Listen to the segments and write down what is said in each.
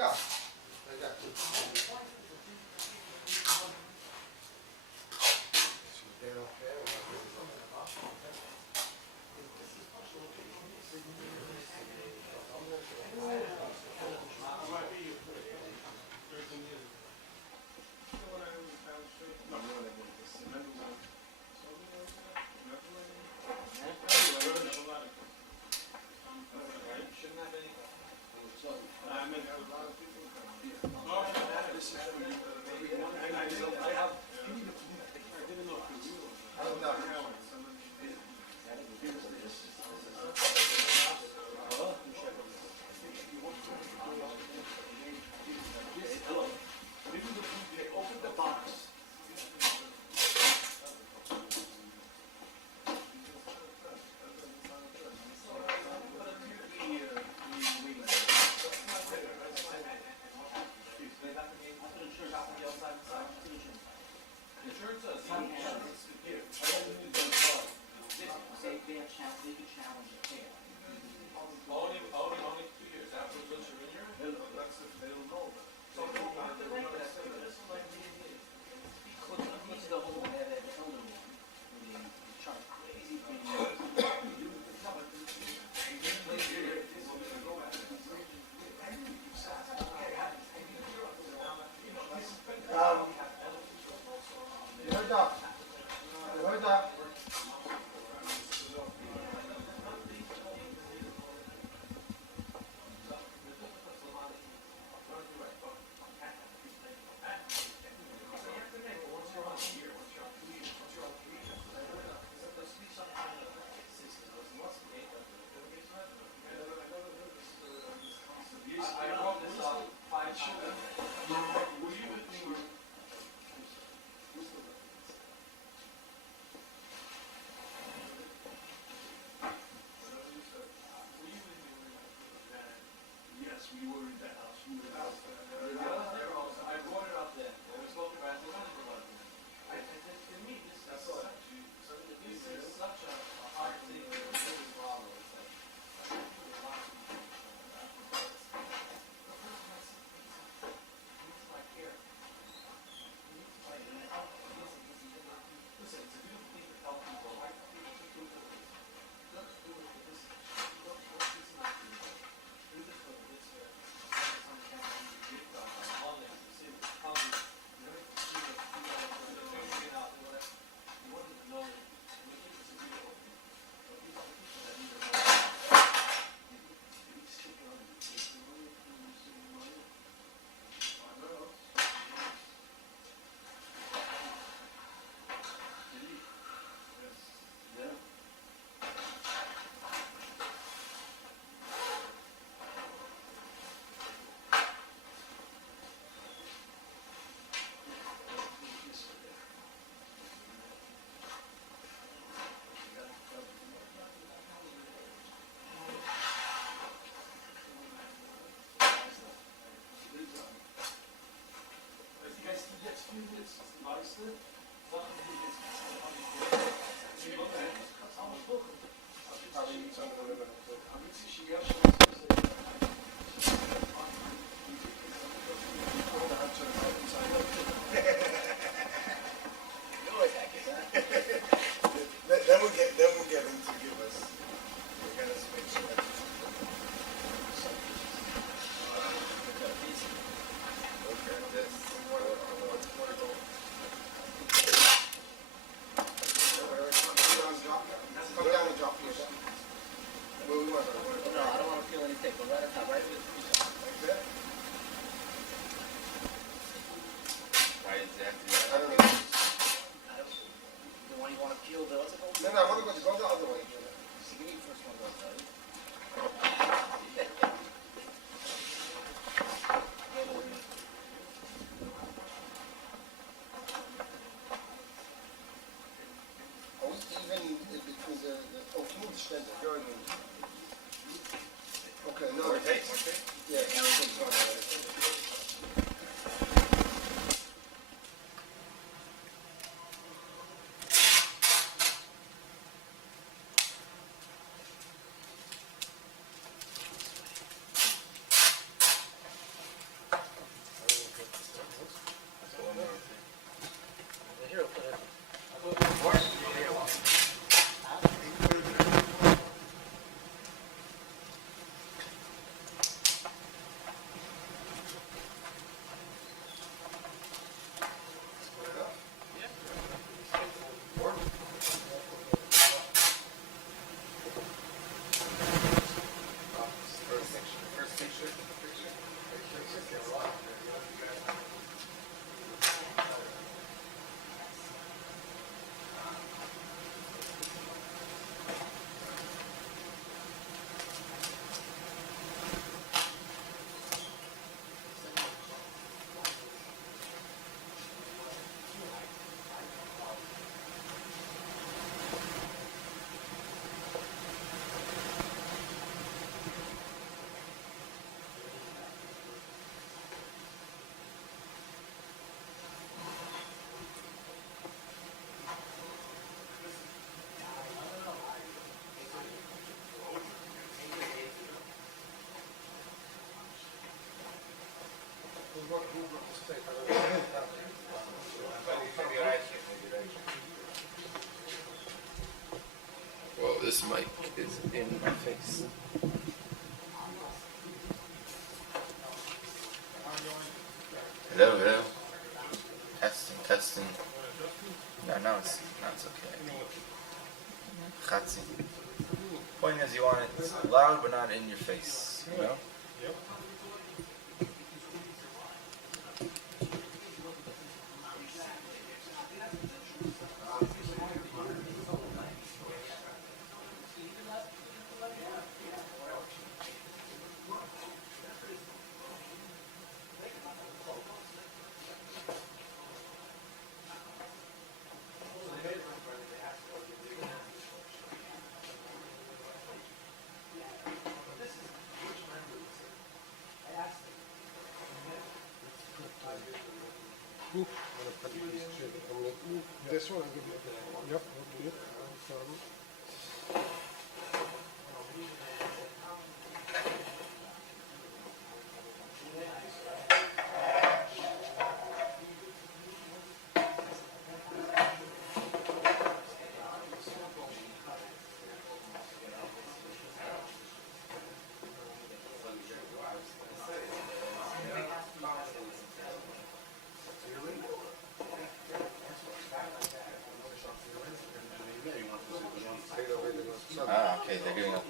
go. I got you. Okay, no. Yeah, everything's on there. Whoa, this mic is in my face. Hello, hello. Testing, testing. No, now it's okay. Chatzi. Point is, you want it loud but not in your face, you know? This one, I'll give you. Yep, okay. Ah, okay, they're giving up.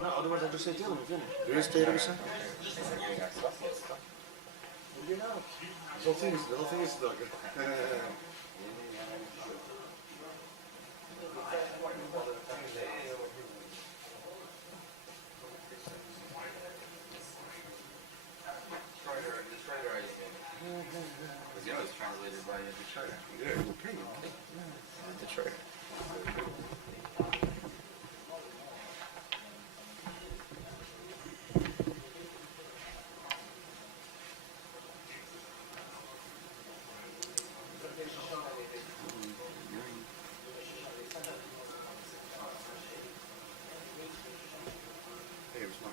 No, otherwise I just say tell him, there is state of the sun. They're giving us stuff, yes, stuff. What do you know? The whole thing is stuck. Because you know it's translated by a Detroiter. Yeah, okay. A Detroiter. Hey, it was my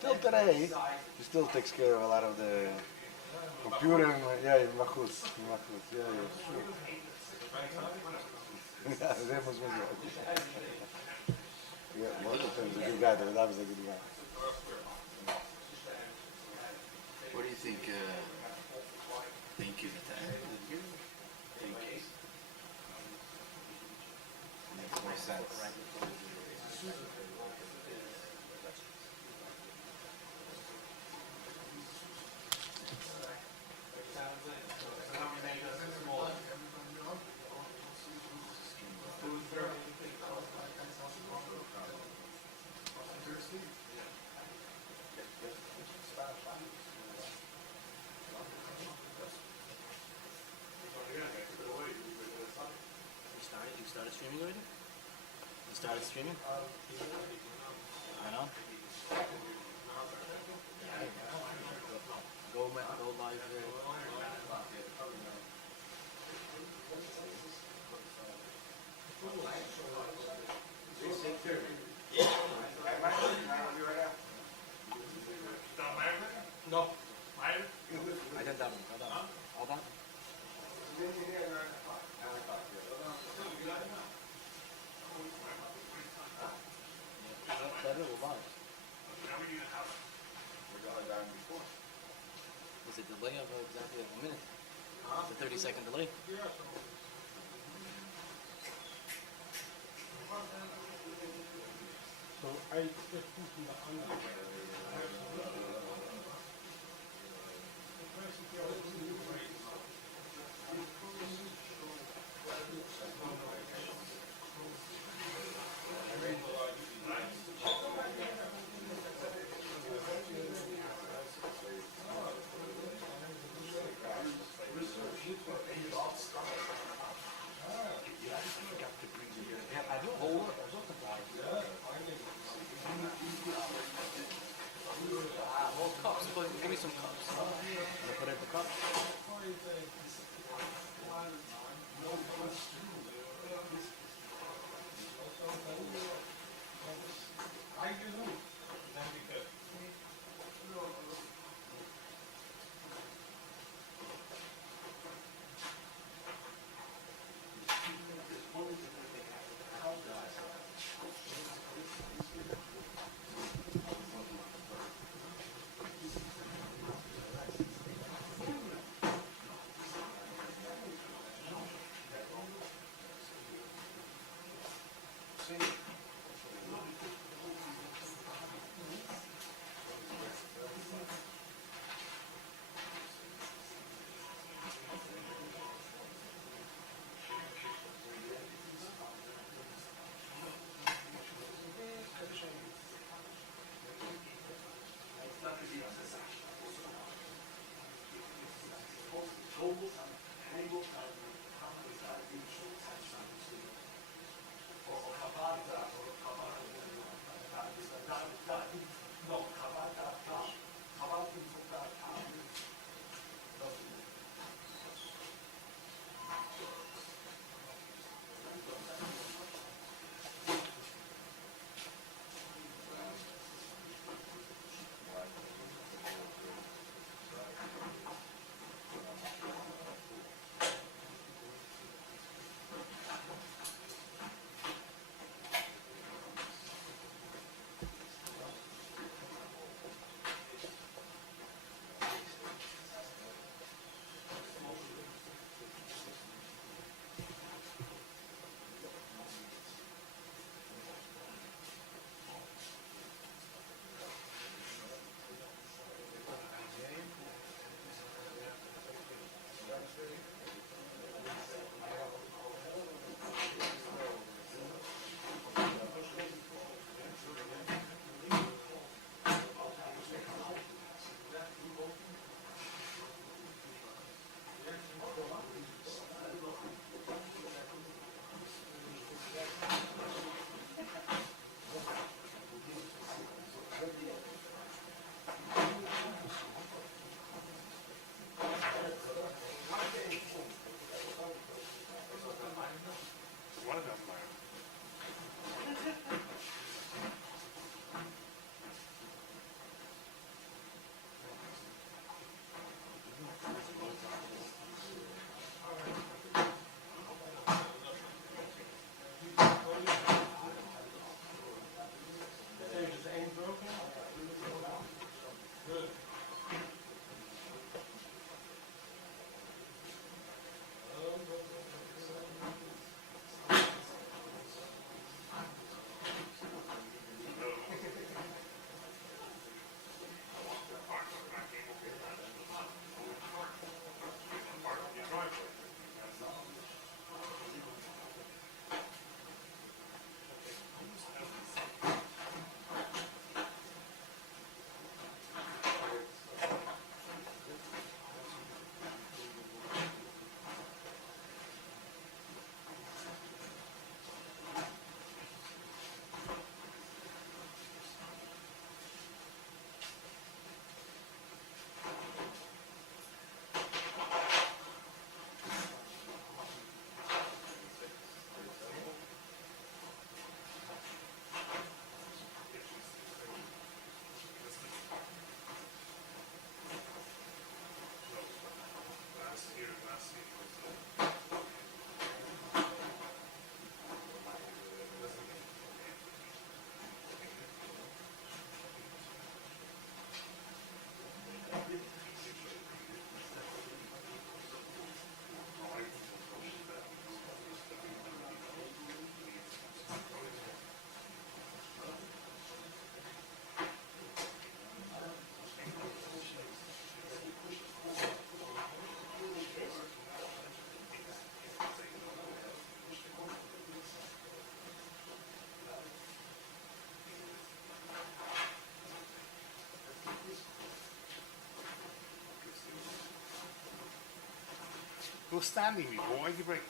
Till today, he still takes care of a lot of the computer and yeah, Machus. Yeah, sure. Yeah, Michael is a good guy, but that was a good guy. What do you think? Thank you at the end. Thank you. Makes more sense. You started streaming already? You started streaming? I know. Go live there. No. I done that one. All done? That little box. Is it delay of exactly a minute? It's a 30-second delay. So I just put in the under. Well, cups. Give me some cups. You put it in the cup. Go standing before. Why you break?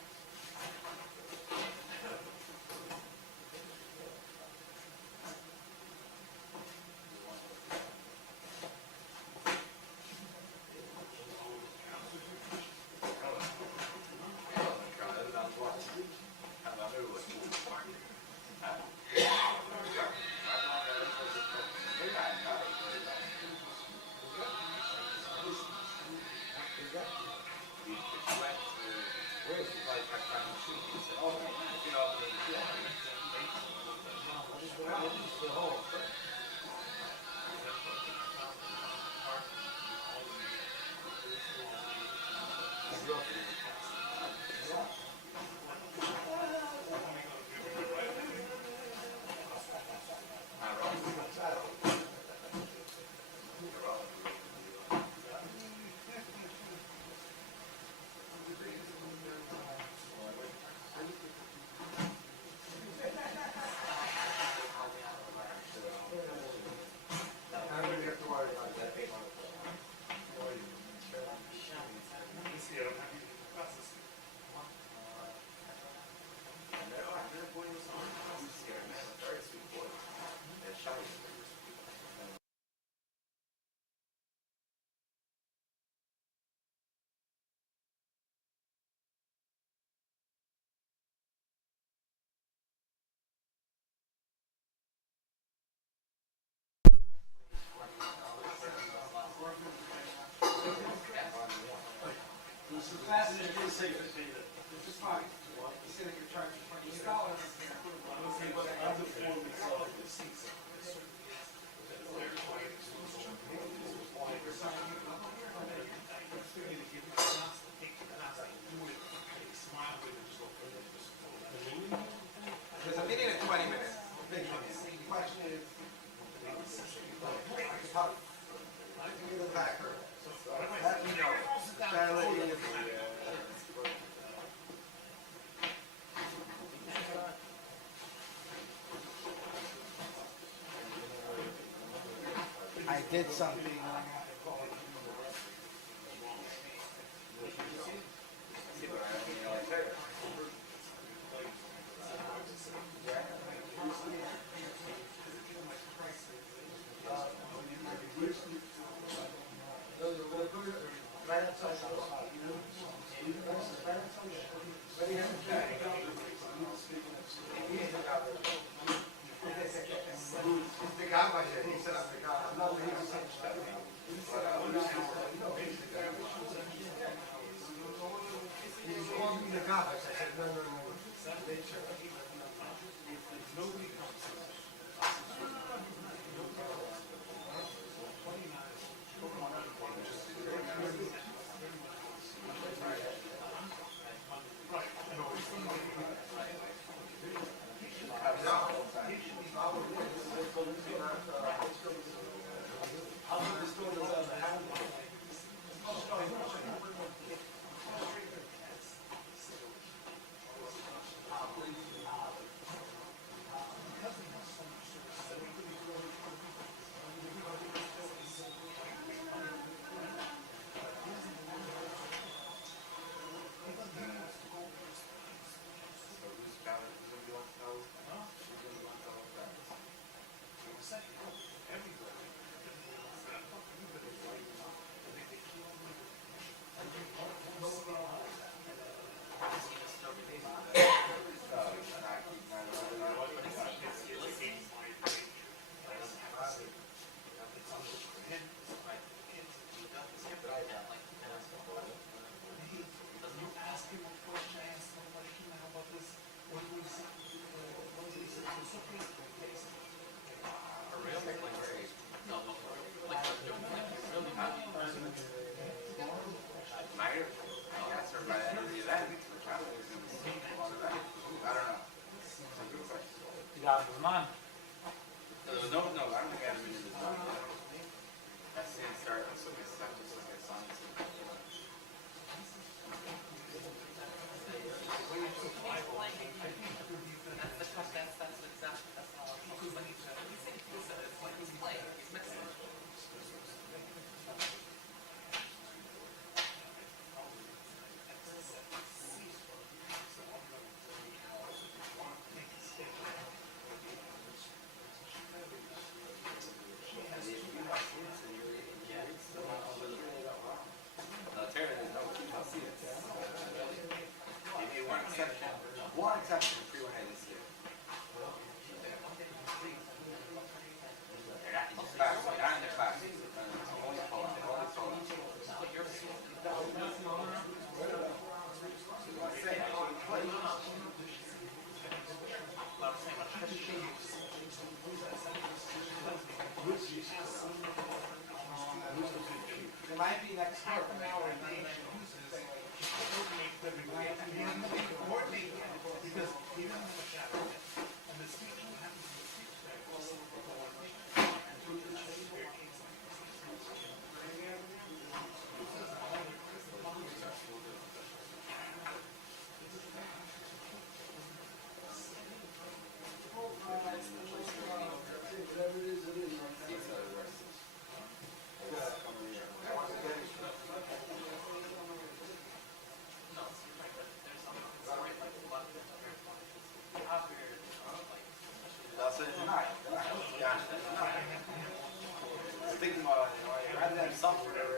There's a meeting in 20 minutes. I did something. The guy he said I'm the guy. I'm not leaving such stuff. He was calling me the guy. I said, no. It might be next door.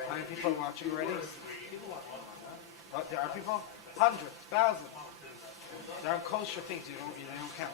How many people are watching already? There are people? Hundreds, thousands. They're on kosher things. They don't count.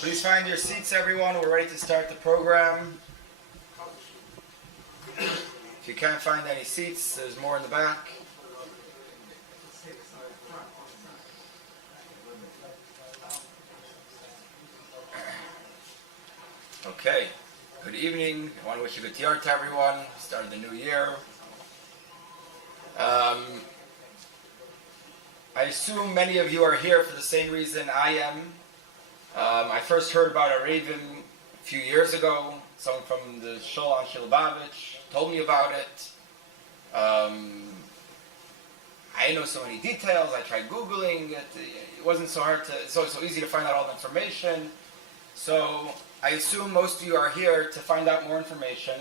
Please find your seats, everyone. We're ready to start the program. If you can't find any seats, there's more in the back. Okay. Good evening. I want to wish a good year to everyone. Started the new year. I assume many of you are here for the same reason I am. I first heard about Areivim a few years ago. Someone from the Shul on Shilabavitch told me about it. I didn't know so many details. I tried Googling it. It wasn't so hard so easy to find out all the information. So I assume most of you are here to find out more information,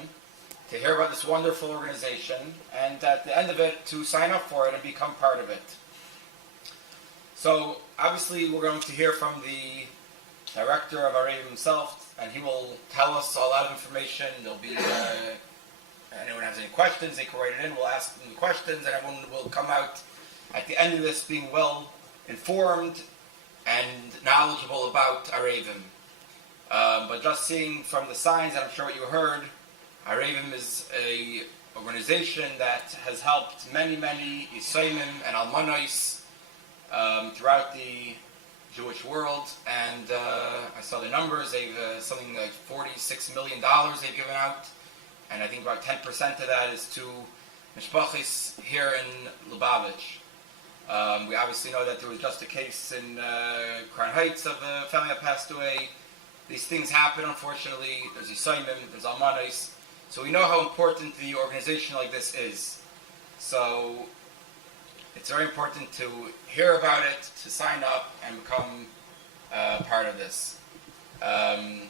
to hear about this wonderful organization, and at the end of it, to sign up for it and become part of it. So obviously we're going to hear from the director of Areivim himself, and he will tell us a lot of information. There'll be, anyone has any questions, they can write it in. We'll ask them the questions, and everyone will come out at the end of this being well informed and knowledgeable about Areivim. But just seeing from the signs, and I'm sure what you heard, Areivim is a organization that has helped many Yisraelim and Almanos throughout the Jewish world, and I saw the numbers. They've something like $46 million they've given out, and I think about 10% of that is to mishpachis here in Lubavitch. We obviously know that there was just a case in Crown Heights of a family that passed away. These things happen, unfortunately. There's Yisraelim, there's Almanos, so we know how important the organization like this is. So it's very important to hear about it, to sign up, and become part of this. I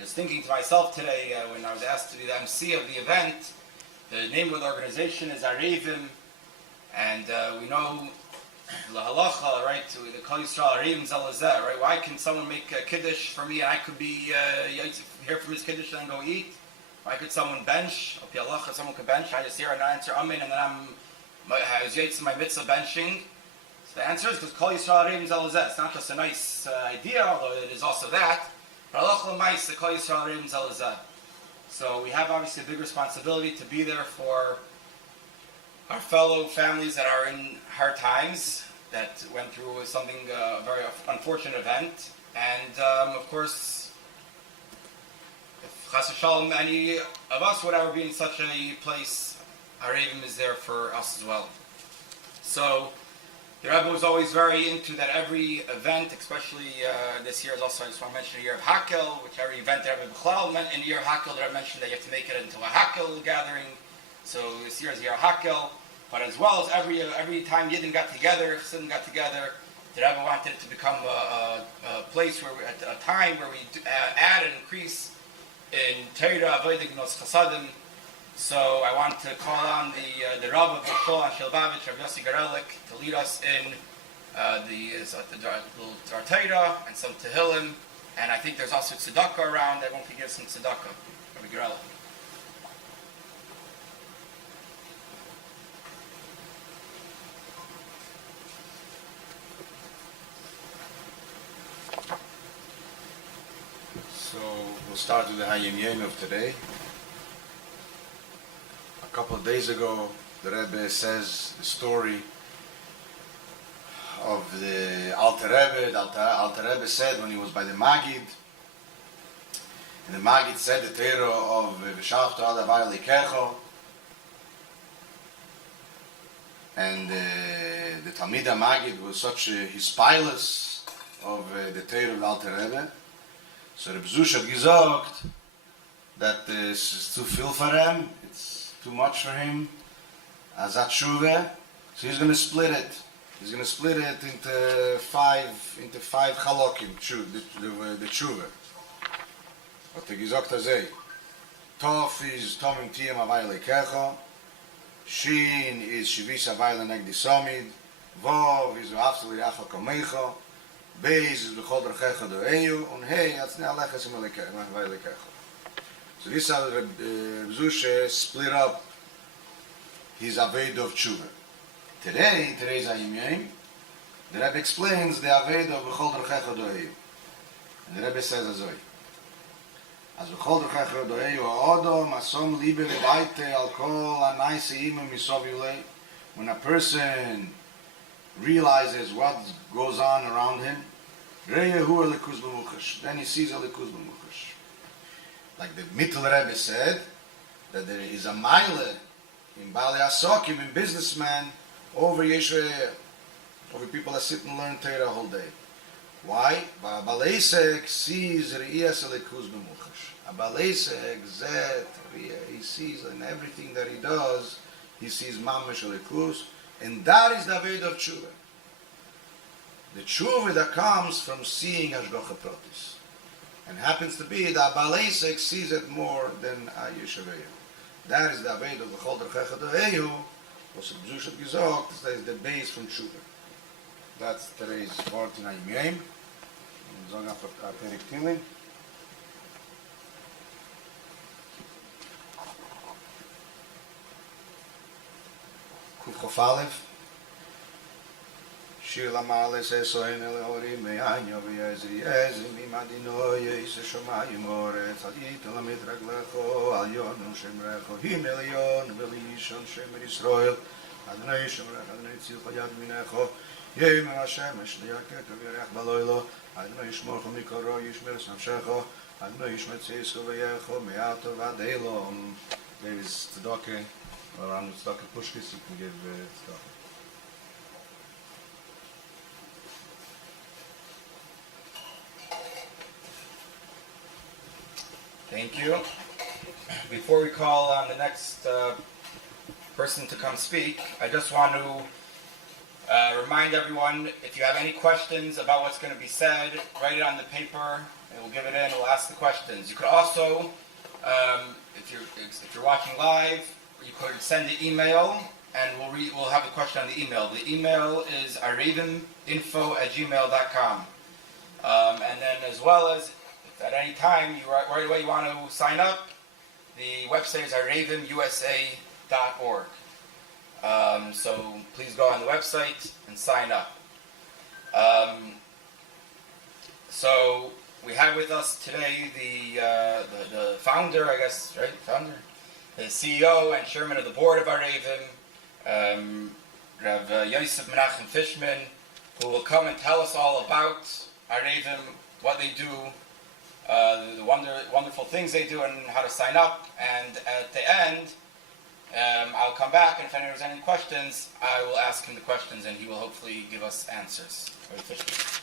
was thinking to myself today, when I was asked to be the MC of the event, the name of the organization is Areivim, and we know La Halacha, right? The Kol Yisrael Areivim Zalazeh, right? Why can someone make a kiddush for me and I could be hear from his kiddush and then go eat? Why could someone bench? Al Pi Halacha, someone could bench. I just hear and I answer Amen, and then I was yaitz my mitzvah benching. So the answer is because Kol Yisrael Areivim Zelazeh. It's not just a nice idea, although it is also that. But Halach L'Mais, the Kol Yisrael Areivim Zelazeh. So we have obviously a big responsibility to be there for our fellow families that are in hard times, that went through something, a very unfortunate event. And of course, if Chas v'Shalom, any of us would ever be in such a place, Areivim is there for us as well. So the Rebbe was always very into that every event, especially this year is also, I just want to mention the year of Hakel, which every event that Rebbe B'chlal meant in the year of Hakel, that I mentioned that you have to make it into a Hakel gathering. So this year is the year of Hakel, but as well as every time Yidden got together, Chassidim got together, the Rebbe wanted it to become a place where a time where we add and increase in Torah, Avodah, Gnos Chasadim. So I want to call on the Rav of the Shul and Shilbavitch, Rav Yossi Garelik, to lead us in the Torah and some Tehillim, and I think there's also tzedakah around. I want to give some tzedakah. Rav Garelik. So we'll start with the Hayom Yom of today. A couple of days ago, the Rebbe says the story of the Alter Rebbe. The Alter Rebbe said when he was by the Magid, and the Magid said the Torah of V'shavta ad Havai Likecho, and the Talmid Magid was such his pilot of the Torah of the Alter Rebbe. So the Bezush had gesagt that it's too viel for him, it's too much for him, as that tshuva, so he's going to split it. He's going to split it into five chalokim, the tshuva. What the gesagt azay. Tov is Tomim Tiyam Havai Lekecha, Shin is Shivis Havai Lenegdi Somid, Vov is V'afta L'Iracha Kamecha, Beis is B'chol Derchecha Do'eyu, and Hey, Atznei Aleches Im Havai Lekecha. So this is how the Bezush split up his Aved of Tshuva. Today's Hayom Yom, the Rebbe explains the Aved of B'chol Derchecha Do'eyu. And the Rebbe says azoi. As B'chol Derchecha Do'eyu ha'odom asom libe v'daite al kol ha'naisi imim misov yulei. When a person realizes what goes on around him, then he sees a likus b'muchash. Like the Mittel Rebbe said, that there is a mile in Bali Asokim, in businessmen, over Yeshua, over people that sit and learn Torah a whole day. Why? Baleisek sees Re'iyas likus b'muchash. A Baleisek, Zet, he sees in everything that he does, he sees Mamash likus, and that is the Aved of Tshuva. The Tshuva that comes from seeing Hashgacha Pratis. And happens to be that Baleisek sees it more than Yeshaveya. That is the Aved of the Chol Derchecha Do'eyu, was the Bezush had gesagt, that is the base from Tshuva. That's today's word in Hayom Yom. Wir sagen einfach Perik Tilin. Kuf Chof Aleph. Shir Lamales Esoin Elehorim Me'anyo V'yezri Ezri Mimadino Yeis Shomayim Oretz Hadit Elamit Raglecho Al Yonu Shem Recho Him Elion V'lishon Shem Yisroel Adonai Shem Recho Adonai Tzilcho Yad Minecho Yem Hashem Eshliyaket V'yarech Baloilo Adonai Yishmorcho Mikoro Yishmer Samshecho Adonai Yishmer Tzischo V'yecho Me'ato V'adeilom. There is tzedakah, or around tzedakah pushkis, you can give tzedakah. Thank you. Before we call on the next person to come speak, I just want to remind everyone, if you have any questions about what's going to be said, write it on the paper, and we'll give it in, we'll ask the questions. You could also, if you're watching live, you could send the email, and we'll have the question on the email. The email is areiviminfo@gmail.com. And then as well as, if at any time, right away you want to sign up, the website is Areivim USA.org. So please go on the website and sign up. So we have with us today the founder, I guess, right? Founder, the CEO and chairman of the board of Areivim, Rav Yosef Menachem Fishman, who will come and tell us all about Areivim, what they do, the wonderful things they do, and how to sign up. And at the end, I'll come back, and if anyone has any questions, I will ask him the questions, and he will hopefully give us answers. Rav Fishman.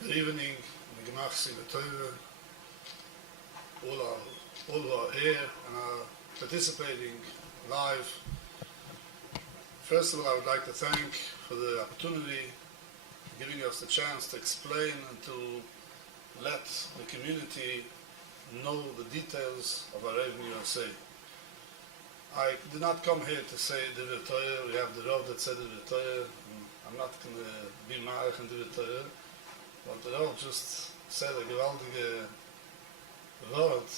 Good evening, Gemachs in the Torah, all who are here and are participating live. First of all, I would like to thank for the opportunity, giving us the chance to explain and to let the community know the details of Areivim USA. I did not come here to say Divrei Torah. We have the Rav that said Divrei Torah. I'm not going to be Marech in Divrei Torah. But the Rav just said a gewaldige word.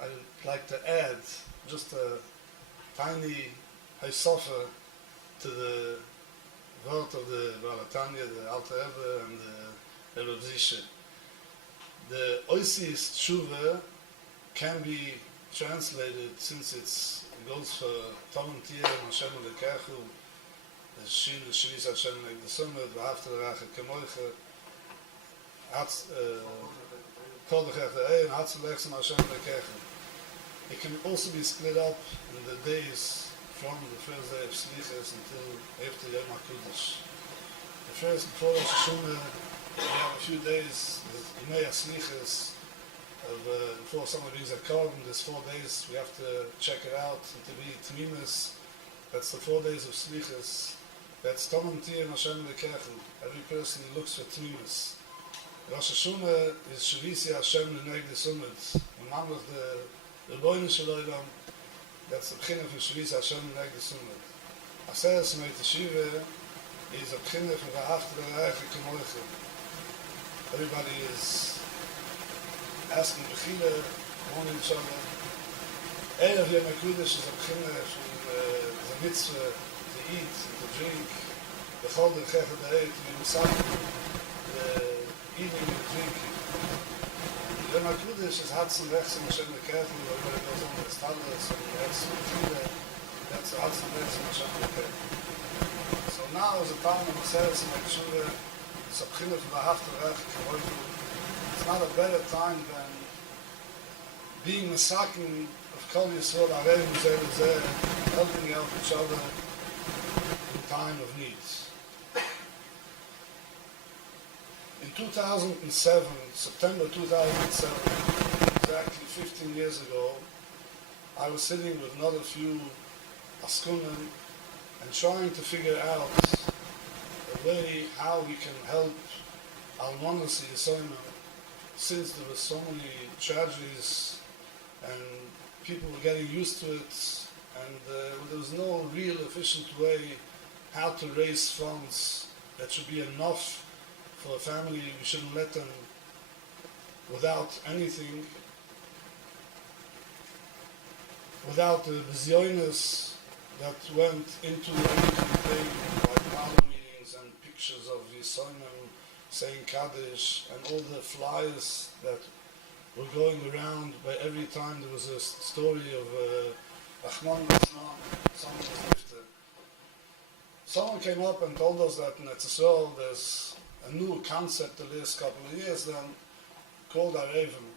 I'd like to add just a tiny haisofa to the word of the Balatanya, the Alter Rebbe, and the Rebbe Zisha. The Oisi's Tshuva can be translated, since it goes for Talmud Tir, Hashem Lekechu, the Shin, the Shvis Hashem Leg the Summit, the Haftar Rache Kemoiche, it can also be split up in the days from the first day of Slichas until after Yom HaKodesh. The first, before Rosh Hashanah, we have a few days, the Yemei Slichas, before someone brings a carbon, there's 4 days, we have to check it out, and to be Tmimus, that's the 4 days of Slichas, that's Tomam Tir Hashem Lekechu, every person looks for Tmimus. Rosh Hashanah is Shavisi Hashem L'neg the Summit. Mamlech the Rebbeinu Shalom, that's the beginning of Shavisi Hashem L'neg the Summit. Aseres Mei Teshiva is the beginning of the Haftar Rache Kemoiche. Everybody is asking Bechila, warning each other. Erev Yom HaKodesh is the beginning of the mitzvah to eat and to drink. The Chol Derech HaDarei to be Musafir, eating and drinking. Yom HaKodesh is Hatzim Rechsim Hashem Lekechu, everybody goes on the Stalas and Hetzim Tchila, that's Hatzim Rechsim Hashem Lekechu. So now is the time of Aseres and Tshuva, it's a beginning of the Haftar Rache Kemoiche. It's not a better time than being Mesakin of Kol Yisrael, Areivim USA, helping out each other in time of need. In 2007, September 2007, exactly 15 years ago, I was sitting with another few Askunim and trying to figure out a way how we can help Almonas Yisrael, since there were so many tragedies and people were getting used to it, and there was no real efficient way how to raise funds that should be enough for a family. We shouldn't let them without anything, without the bizyonis that went into any campaign, like parlor meetings and pictures of Yisraelim saying Kaddish, and all the flyers that were going around by every time there was a story of Achman Islam, someone was lifted. Someone came up and told us that in Etzisrael there's a new concept the last couple of years then called Areivim.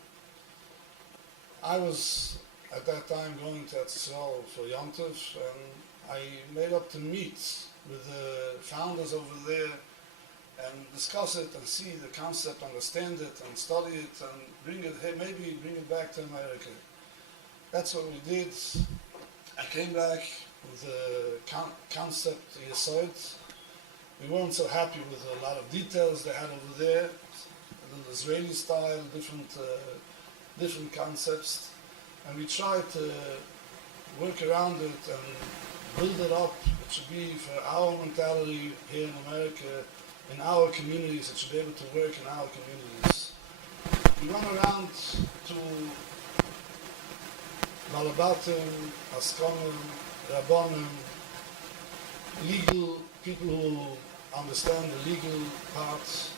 I was at that time going to Etzisrael for Yom Tov, and I made up to meet with the founders over there and discuss it and see the concept, understand it and study it and bring it, hey, maybe bring it back to America. That's what we did. I came back with the concept Yesod. We weren't so happy with a lot of details they had over there, a little Israeli style, different concepts, and we tried to work around it and build it up. It should be for our mentality here in America, in our communities. It should be able to work in our communities. we went around to Malabatim, Askonim, Rabbonim, legal people who understand the legal parts,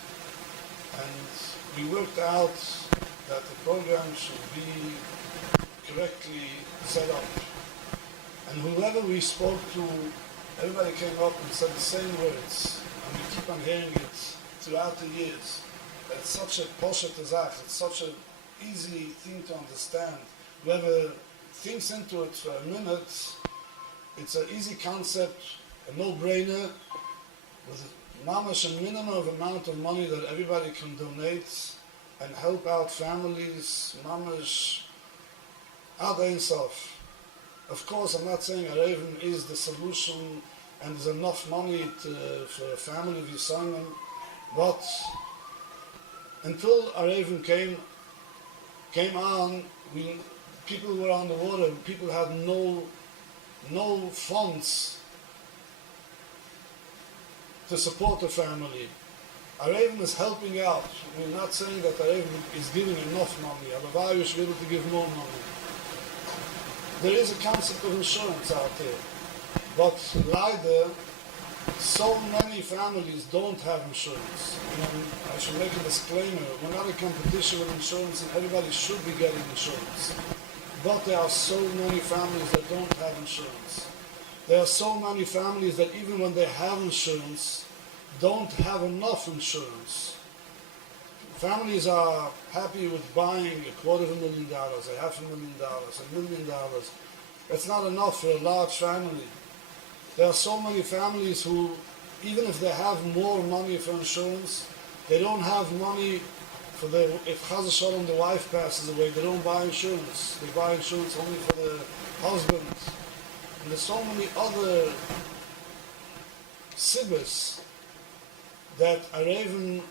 and we worked out that the program should be correctly set up. And whoever we spoke to, everybody came up and said the same words, and we keep on hearing it throughout the years. That it's such a poshet azach, it's such an easy thing to understand. Whoever thinks into it for a minute, it's an easy concept, a no-brainer, with mamash a minimum of amount of money that everybody can donate and help out families, mamash, ad ein sof. Of course, I'm not saying Areivim is the solution and there's enough money for a family of Yisraelim, but until Areivim came on, people were on the water, people had no funds to support the family. Areivim is helping out. We're not saying that Areivim is giving enough money. Otherwise, we should be able to give more money. There is a concept of insurance out there, but leider, so many families don't have insurance. And I should make a disclaimer, we're not in competition with insurance and everybody should be getting insurance. But there are so many families that don't have insurance. There are so many families that even when they have insurance, don't have enough insurance. Families are happy with buying $250,000, $500,000, $1 million. That's not enough for a large family. There are so many families who, even if they have more money for insurance, they don't have money for if Chaz v'Shalom the wife passes away, they don't buy insurance. They buy insurance only for the husband. And there's so many other sibbos that Areivim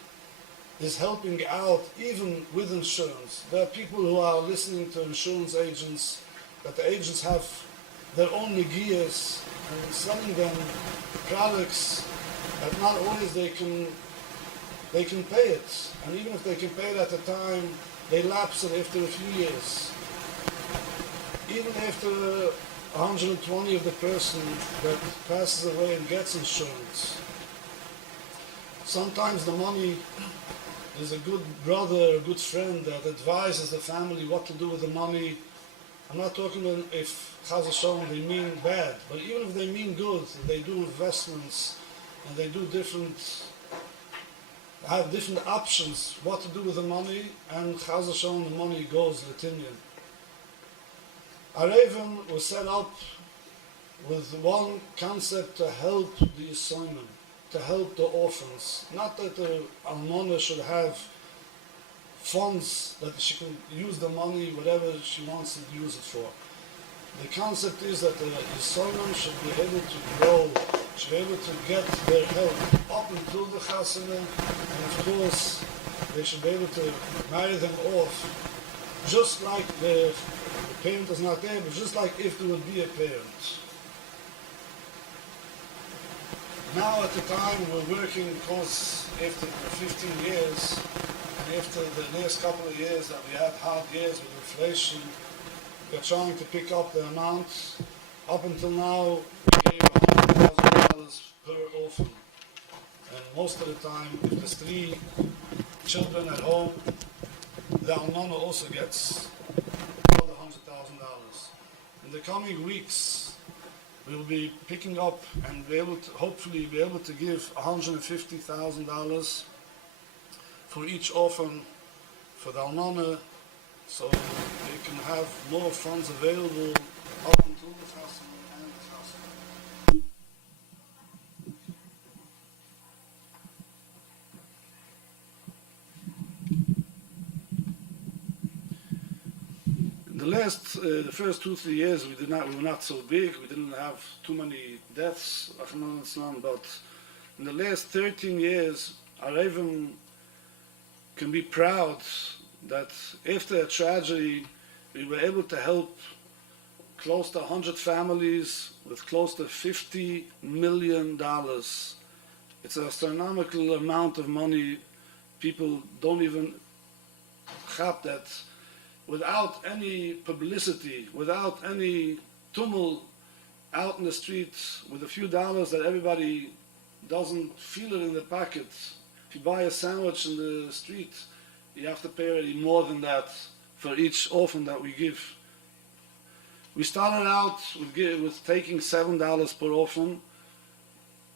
is helping out even with insurance. There are people who are listening to insurance agents, that the agents have their own negias and selling them products that not always they can pay it. And even if they can pay it at the time, they lapse it after a few years. Even after 120 of the person that passes away and gets insurance. Sometimes the money is a good brother, a good friend that advises the family what to do with the money. I'm not talking about if Chaz v'Shalom they mean bad, but even if they mean good, they do investments and they do have different options what to do with the money, and Chaz v'Shalom the money goes Latinian. Areivim was set up with one concept to help the Yisraelim, to help the orphans. Not that the almana should have funds that she can use the money whatever she wants to use it for. The concept is that the Yisraelim should be able to grow, should be able to get their help up until the chasana, and of course they should be able to marry them off, just like the parent is not there, but just like if there would be a parent. Now at the time we're working, because after 15 years, and after the last couple of years that we had hard years with inflation, we're trying to pick up the amount. Up until now, we gave $100,000 per orphan. And most of the time, if there's 3 children at home, the almana also gets another $100,000. In the coming weeks, we'll be picking up and hopefully be able to give $150,000 for each orphan for the almana, so they can have more funds available up until the chasana and the chasana. The first 2-3 years we were not so big, we didn't have too many deaths, but in the last 13 years, Areivim can be proud that after a tragedy, we were able to help close to 100 families with close to $50 million. It's an astronomical amount of money. People don't even chap that without any publicity, without any tumult out in the street, with a few dollars that everybody doesn't feel it in their pocket. If you buy a sandwich in the street, you have to pay already more than that for each orphan that we give. We started out with taking $7 per orphan,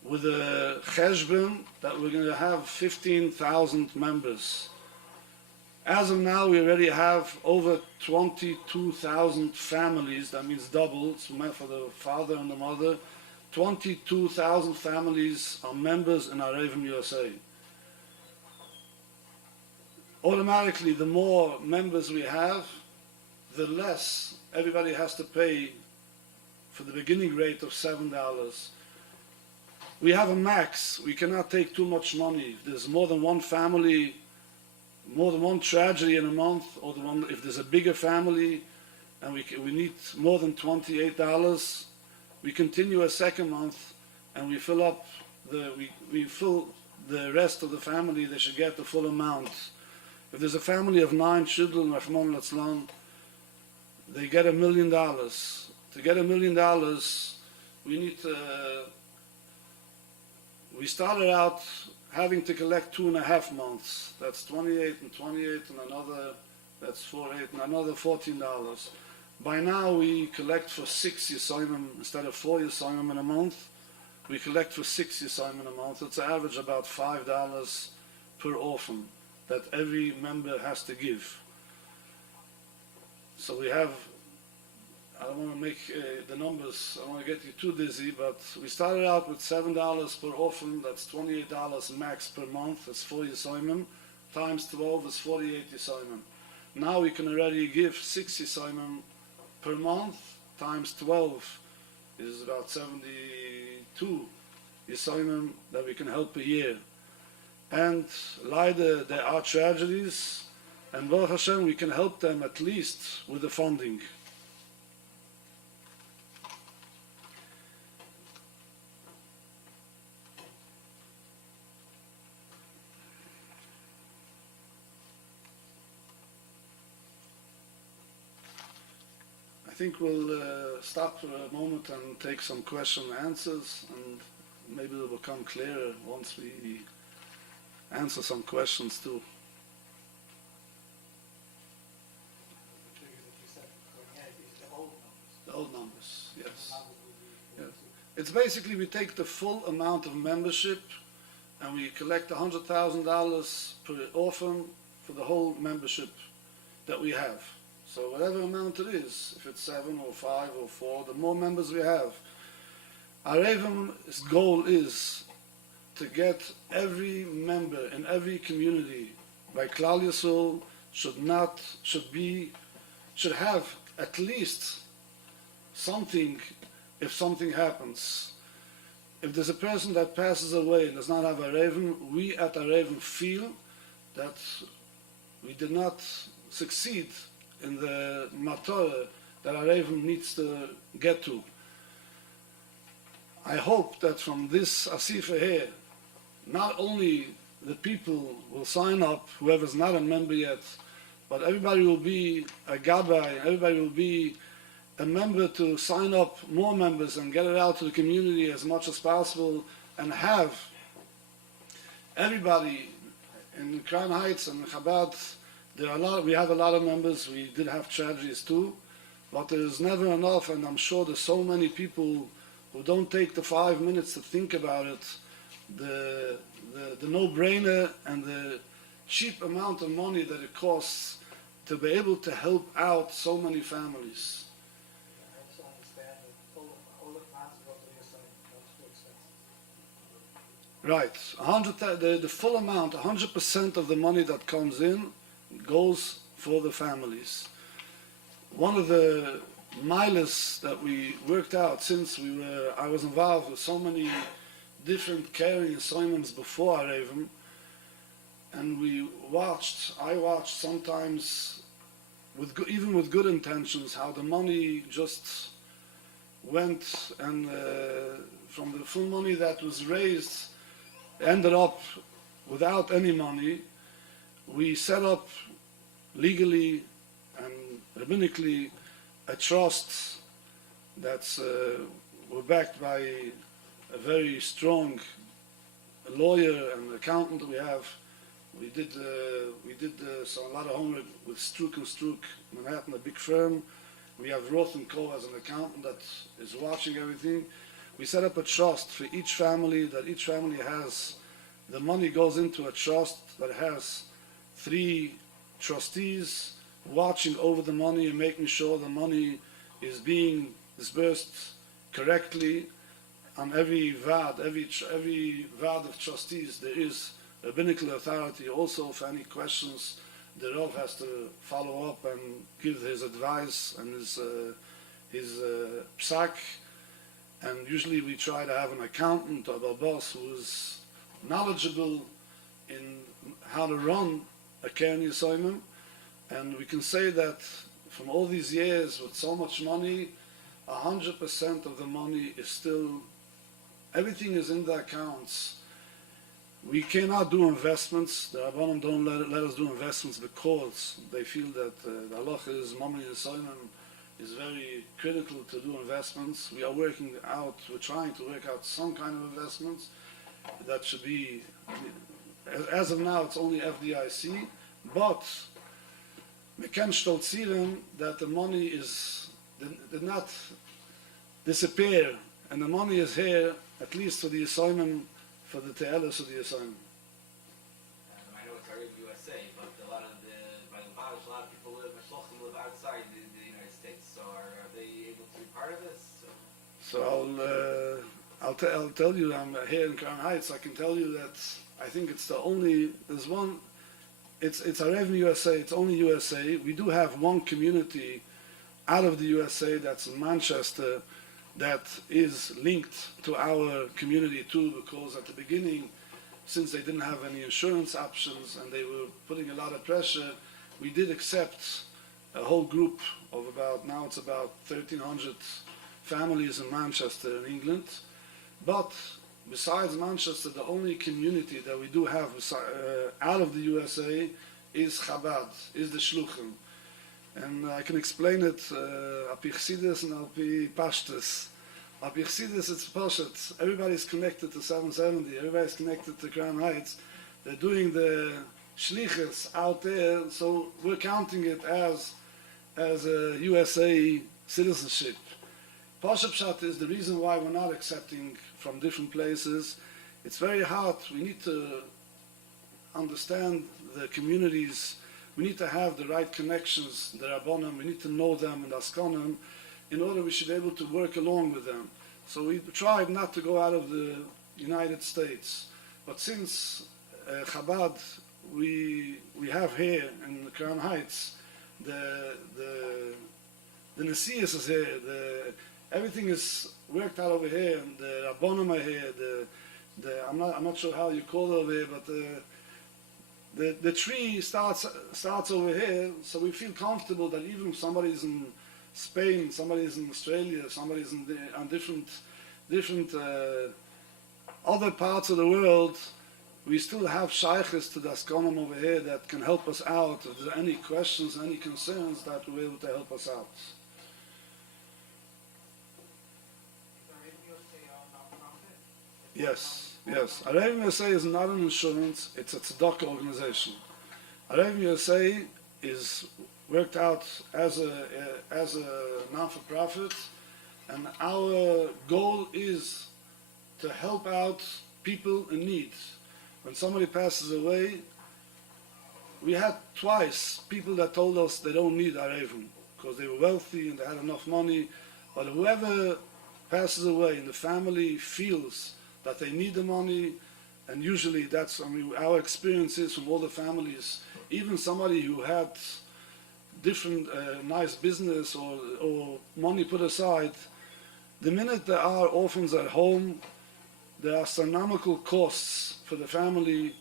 with a cheshbon that we're going to have 15,000 members. As of now, we already have over 22,000 families. That means double. It's meant for the father and the mother. 22,000 families are members in Areivim USA. Automatically, the more members we have, the less everybody has to pay for the beginning rate of $7. We have a max. We cannot take too much money. If there's more than one family, more than one tragedy in a month, or if there's a bigger family and we need more than $28, we continue a second month and we fill up we fill the rest of the family. They should get the full amount. If there's a family of 9 children, Rahman al-Islam, they get $1 million. To get $1 million, we need to. We started out having to collect 2.5 months. That's 28 and 28 and another. That's 48 and another $14. By now we collect for 6 Yisayimim instead of 4 Yisayimim in a month. We collect for 6 Yisayimim in a month. It's an average about $5 per orphan that every member has to give. So we have, I don't want to make the numbers, I don't want to get you too dizzy, but we started out with $7 per orphan, that's $28 max per month, that's 4 Yisayimim, times 12 is 48 Yisayimim. Now we can already give 6 Yisayimim per month, times 12 is about 72 Yisayimim that we can help a year. And leider, there are tragedies, and Baruch Hashem, we can help them at least with the funding. I think we'll stop for a moment and take some question and answers, and maybe it will become clearer once we answer some questions too. The old numbers, yes. Yes. It's basically we take the full amount of membership and we collect $100,000 per orphan for the whole membership that we have. So whatever amount it is, if it's 7 or 5 or 4, the more members we have. Areivim's goal is to get every member in every community by Klal Yisrael should have at least something if something happens. If there's a person that passes away and does not have Areivim, we at Areivim feel that we did not succeed in the matter that Areivim needs to get to. I hope that from this Asifa here, not only the people will sign up, whoever's not a member yet, but everybody will be a gabbai, everybody will be a member to sign up more members and get it out to the community as much as possible, and have everybody in Crown Heights and Chabad. We have a lot of members. We did have tragedies too, but there's never enough, and I'm sure there's so many people who don't take the 5 minutes to think about it. The no-brainer and the cheap amount of money that it costs to be able to help out so many families. I also understand that all the funds go to your side, not too expensive. Right, the full amount, 100% of the money that comes in goes for the families. One of the miles that we worked out since I was involved with so many different caring assignments before Areivim, and I watched sometimes even with good intentions how the money just went, and from the full money that was raised ended up without any money. We set up legally and rabbinically a trust that's we're backed by a very strong lawyer and accountant we have. We did so a lot of homework with Strook and Strook, Manhattan, a big firm. We have Roth and Co. as an accountant that is watching everything. We set up a trust for each family, that each family has, the money goes into a trust that has 3 trustees watching over the money and making sure the money is being disbursed correctly. On every VAD, every VAD of trustees, there is a rabbinical authority also for any questions. The Rav has to follow up and give his advice and his psak. And usually we try to have an accountant or a boss who is knowledgeable in how to run a Keren Yesomim. And we can say that from all these years with so much money, 100% of the money is still, everything is in the accounts. We cannot do investments. The Rabbanim don't let us do investments because they feel that the halacha is Mamre Yesomim is very critical to do investments. We are working out, we're trying to work out some kind of investments that should be, as of now it's only FDIC, but we can stolzieren that the money did not disappear, and the money is here, at least for the Yesomim, for the Te'elis of the Yesomim. I know it's Areivim USA, but by the Mamish, a lot of people live outside the United States. So are they able to be part of this? So I'll tell you, I'm here in Crown Heights. I can tell you that I think it's the only, there's one, it's Areivim USA, it's only USA. We do have one community out of the USA that's in Manchester that is linked to our community too, because at the beginning, since they didn't have any insurance options and they were putting a lot of pressure, we did accept a whole group of now it's about 1,300 families in Manchester in England. But besides Manchester, the only community that we do have out of the USA is Chabad, is the Shluchim. And I can explain it Api Chassidus and Api Pashtus. Api Chassidus, it's Pashat. Everybody's connected to 770, everybody's connected to Crown Heights. They're doing the shlichus out there, so we're counting it as a USA citizenship. Pashat Pshat is the reason why we're not accepting from different places. It's very hard. We need to understand the communities. We need to have the right connections, the Rabbanim. We need to know them and Askanim in order we should be able to work along with them. So we tried not to go out of the United States. But since Chabad, we have here in Crown Heights, the Nesias is here, everything is worked out over here, and the Rabbanim are here, I'm not sure how you call it over here, but the tree starts over here, so we feel comfortable that even if somebody's in Spain, somebody's in Australia, somebody's on different other parts of the world, we still have shaykhs to the Askanim over here that can help us out. If there are any questions, any concerns, that we're able to help us out. Yes. Areivim USA is not an insurance, it's a tzedakah organization. Areivim USA is worked out as a non-for-profit, and our goal is to help out people in need. When somebody passes away, we had twice people that told us they don't need Areivim because they were wealthy and they had enough money, but whoever passes away and the family feels that they need the money, and usually that's, our experience is from all the families, even somebody who had different nice business or money put aside, the minute there are orphans at home, there are astronomical costs for the family,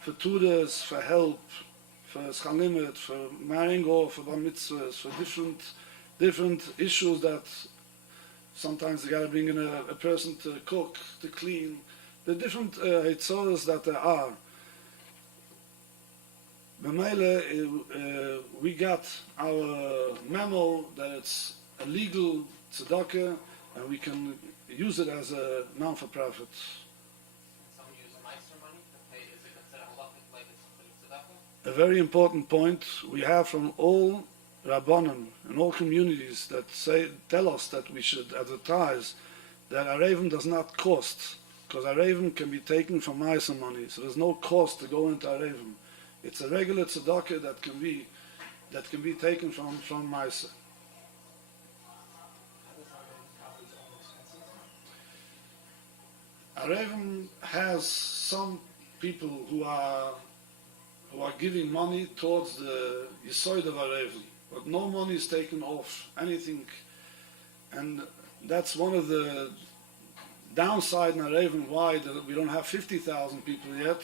for tutors, for help, for schalimet, for marrying off, for bar mitzvahs, for different issues that sometimes they got to bring in a person to cook, to clean. The different hitzoros that there are. B'meile, we got our memo that it's a legal tzedakah and we can use it as a non-for-profit. Some use nicer money to pay. Is it considered halakhic like it's tzedakah? A very important point we have from all Rabbanim in all communities that tell us that we should advertise that Areivim does not cost, because Areivim can be taken from Ma'aser money, so there's no cost to go into Areivim. It's a regular tzedakah that can be taken from Ma'aser. Areivim has some people who are giving money towards the Yisoid of Areivim, but no money is taken off anything, and that's one of the downside in Areivim why we don't have 50,000 people yet,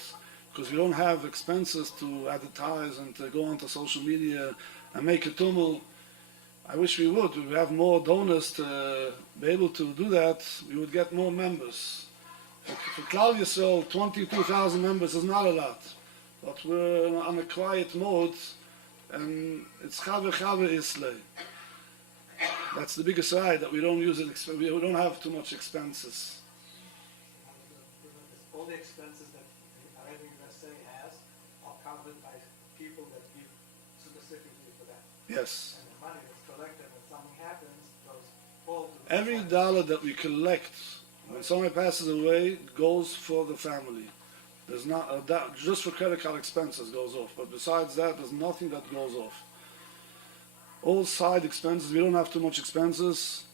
because we don't have expenses to advertise and to go onto social media and make a tumult. I wish we would. We have more donors to be able to do that. We would get more members. For Klal Yisrael, 22,000 members is not a lot, but we're on a quiet mode, and it's Chave Islay. That's the biggest side, that we don't use it. We don't have too much expenses. All the expenses that Areivim USA has are covered by people that give specifically for that. Yes. And the money that's collected when something happens goes all to the Every dollar that we collect when somebody passes away goes for the family. There's not just for credit card expenses goes off, but besides that, there's nothing that goes off. All side expenses, we don't have too much expenses.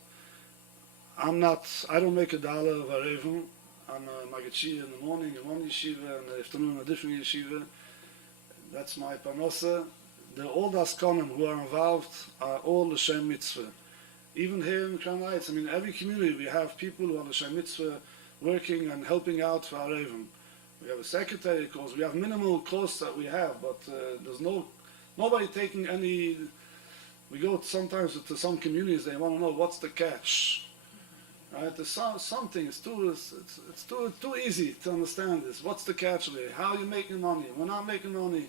I don't make $1 of Areivim. I'm a Magachia in the morning in one yeshiva, and in the afternoon in a different yeshiva. That's my panosa. All the Askanim who are involved are all l'shem mitzvah. Even here in Crown Heights, every community we have people who are l'shem mitzvah working and helping out for Areivim. We have a secretary course. We have minimal costs that we have, but there's nobody taking any. We go sometimes to some communities. They want to know what's the catch. Right? There's something. It's too easy to understand this. What's the catch there? How are you making money? We're not making money.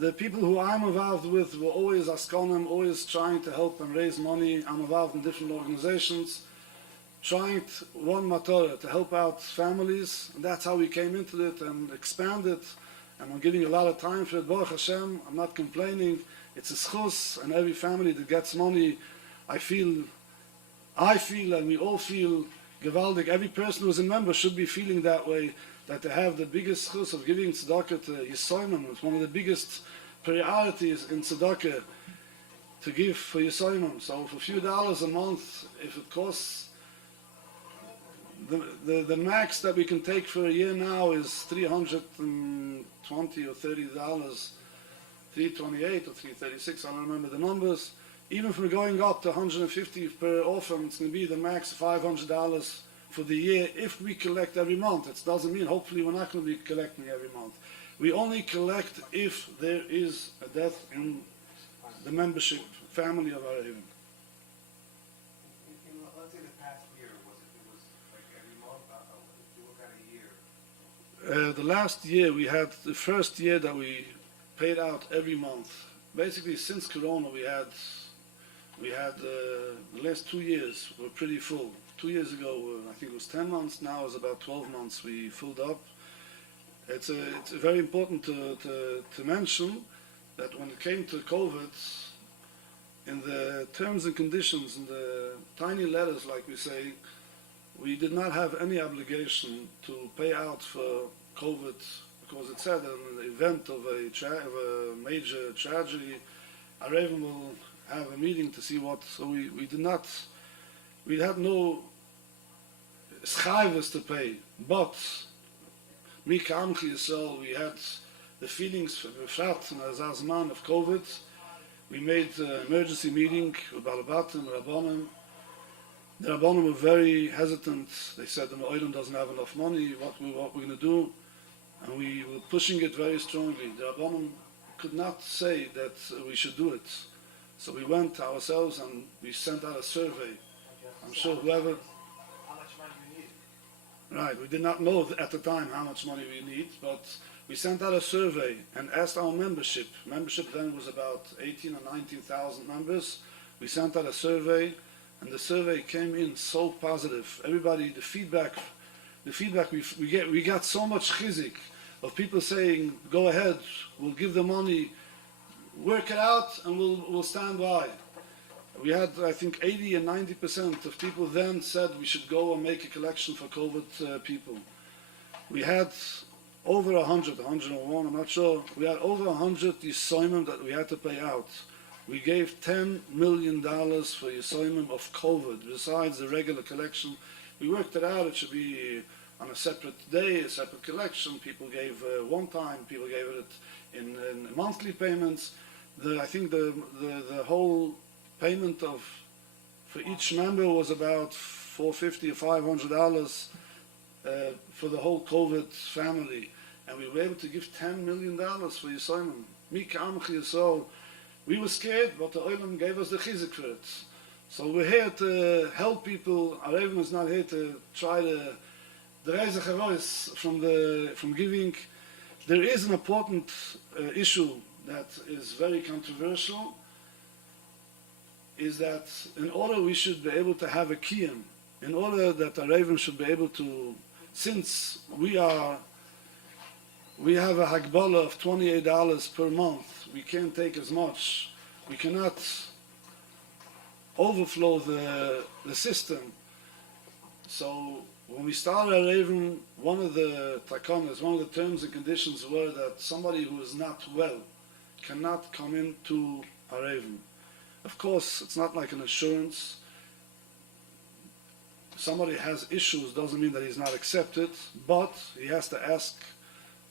The people who I'm involved with were always askanim, always trying to help and raise money. I'm involved in different organizations, trying one matorah to help out families. And that's how we came into it and expanded. And I'm giving a lot of time for it. Baruch Hashem, I'm not complaining. It's a schus, and every family that gets money, I feel, and we all feel gewaldig. Every person who's a member should be feeling that way, that they have the biggest schus of giving tzedakah to Yisoimim. It's one of the biggest priorities in tzedakah to give for Yisoimim. So for a few dollars a month, if it costs, the max that we can take for a year now is $320 or $30. 328 or 336, I don't remember the numbers. Even if we're going up to 150 per orphan, it's going to be the max $500 for the year if we collect every month. It doesn't mean hopefully we're not going to be collecting every month. We only collect if there is a death in the membership family of Areivim. Let's say the past year, it was like every month, if you look at a year. The last year we had the first year that we paid out every month. Basically, since Corona, we had the last 2 years were pretty full. 2 years ago, I think it was 10 months. Now it's about 12 months. We filled up. It's very important to mention that when it came to COVID, in the terms and conditions, in the tiny letters, like we say, we did not have any obligation to pay out for COVID. Because it said in the event of a major tragedy, Areivim will have a meeting to see what. So we had no schayvus to pay. But mi k'amchi Yisrael, we had the feelings for B'frat and Azazman of COVID. We made an emergency meeting with Balabatim, Rabbanim. The Rabbanim were very hesitant. They said the Oilam doesn't have enough money. What we're going to do? And we were pushing it very strongly. The Rabbanim could not say that we should do it. So we went ourselves and we sent out a survey. I'm sure whoever... How much money you need? Right, we did not know at the time how much money we need, but we sent out a survey and asked our membership. Membership then was about 18 or 19,000 members. We sent out a survey, and the survey came in so positive. Everybody, the feedback we got so much chizik of people saying, "Go ahead, we'll give the money, work it out, and we'll stand by." We had, I think, 80 and 90% of people then said we should go and make a collection for COVID people. We had over 101, I'm not sure. We had over 100 Yisoimim that we had to pay out. We gave $10 million for Yisoimim of COVID, besides the regular collection. We worked it out, it should be on a separate day, a separate collection. People gave one time, people gave it in monthly payments. I think the whole payment for each member was about $450 or $500 for the whole COVID family, and we were able to give $10 million for Yisoimim. So we were scared, but the Olam gave us the chizik for it. So we're here to help people. Areivim is not here to try to raise a voice from giving. There is an important issue that is very controversial, is that in order we should be able to have a kiyum, in order that Areivim should be able to, since we have a hagbala of $28 per month, we can't take as much, we cannot overflow the system. So when we started Areivim, one of the takonas, one of the terms and conditions were that somebody who is not well cannot come into Areivim. Of course, it's not like an insurance. Somebody has issues doesn't mean that he's not accepted, but he has to ask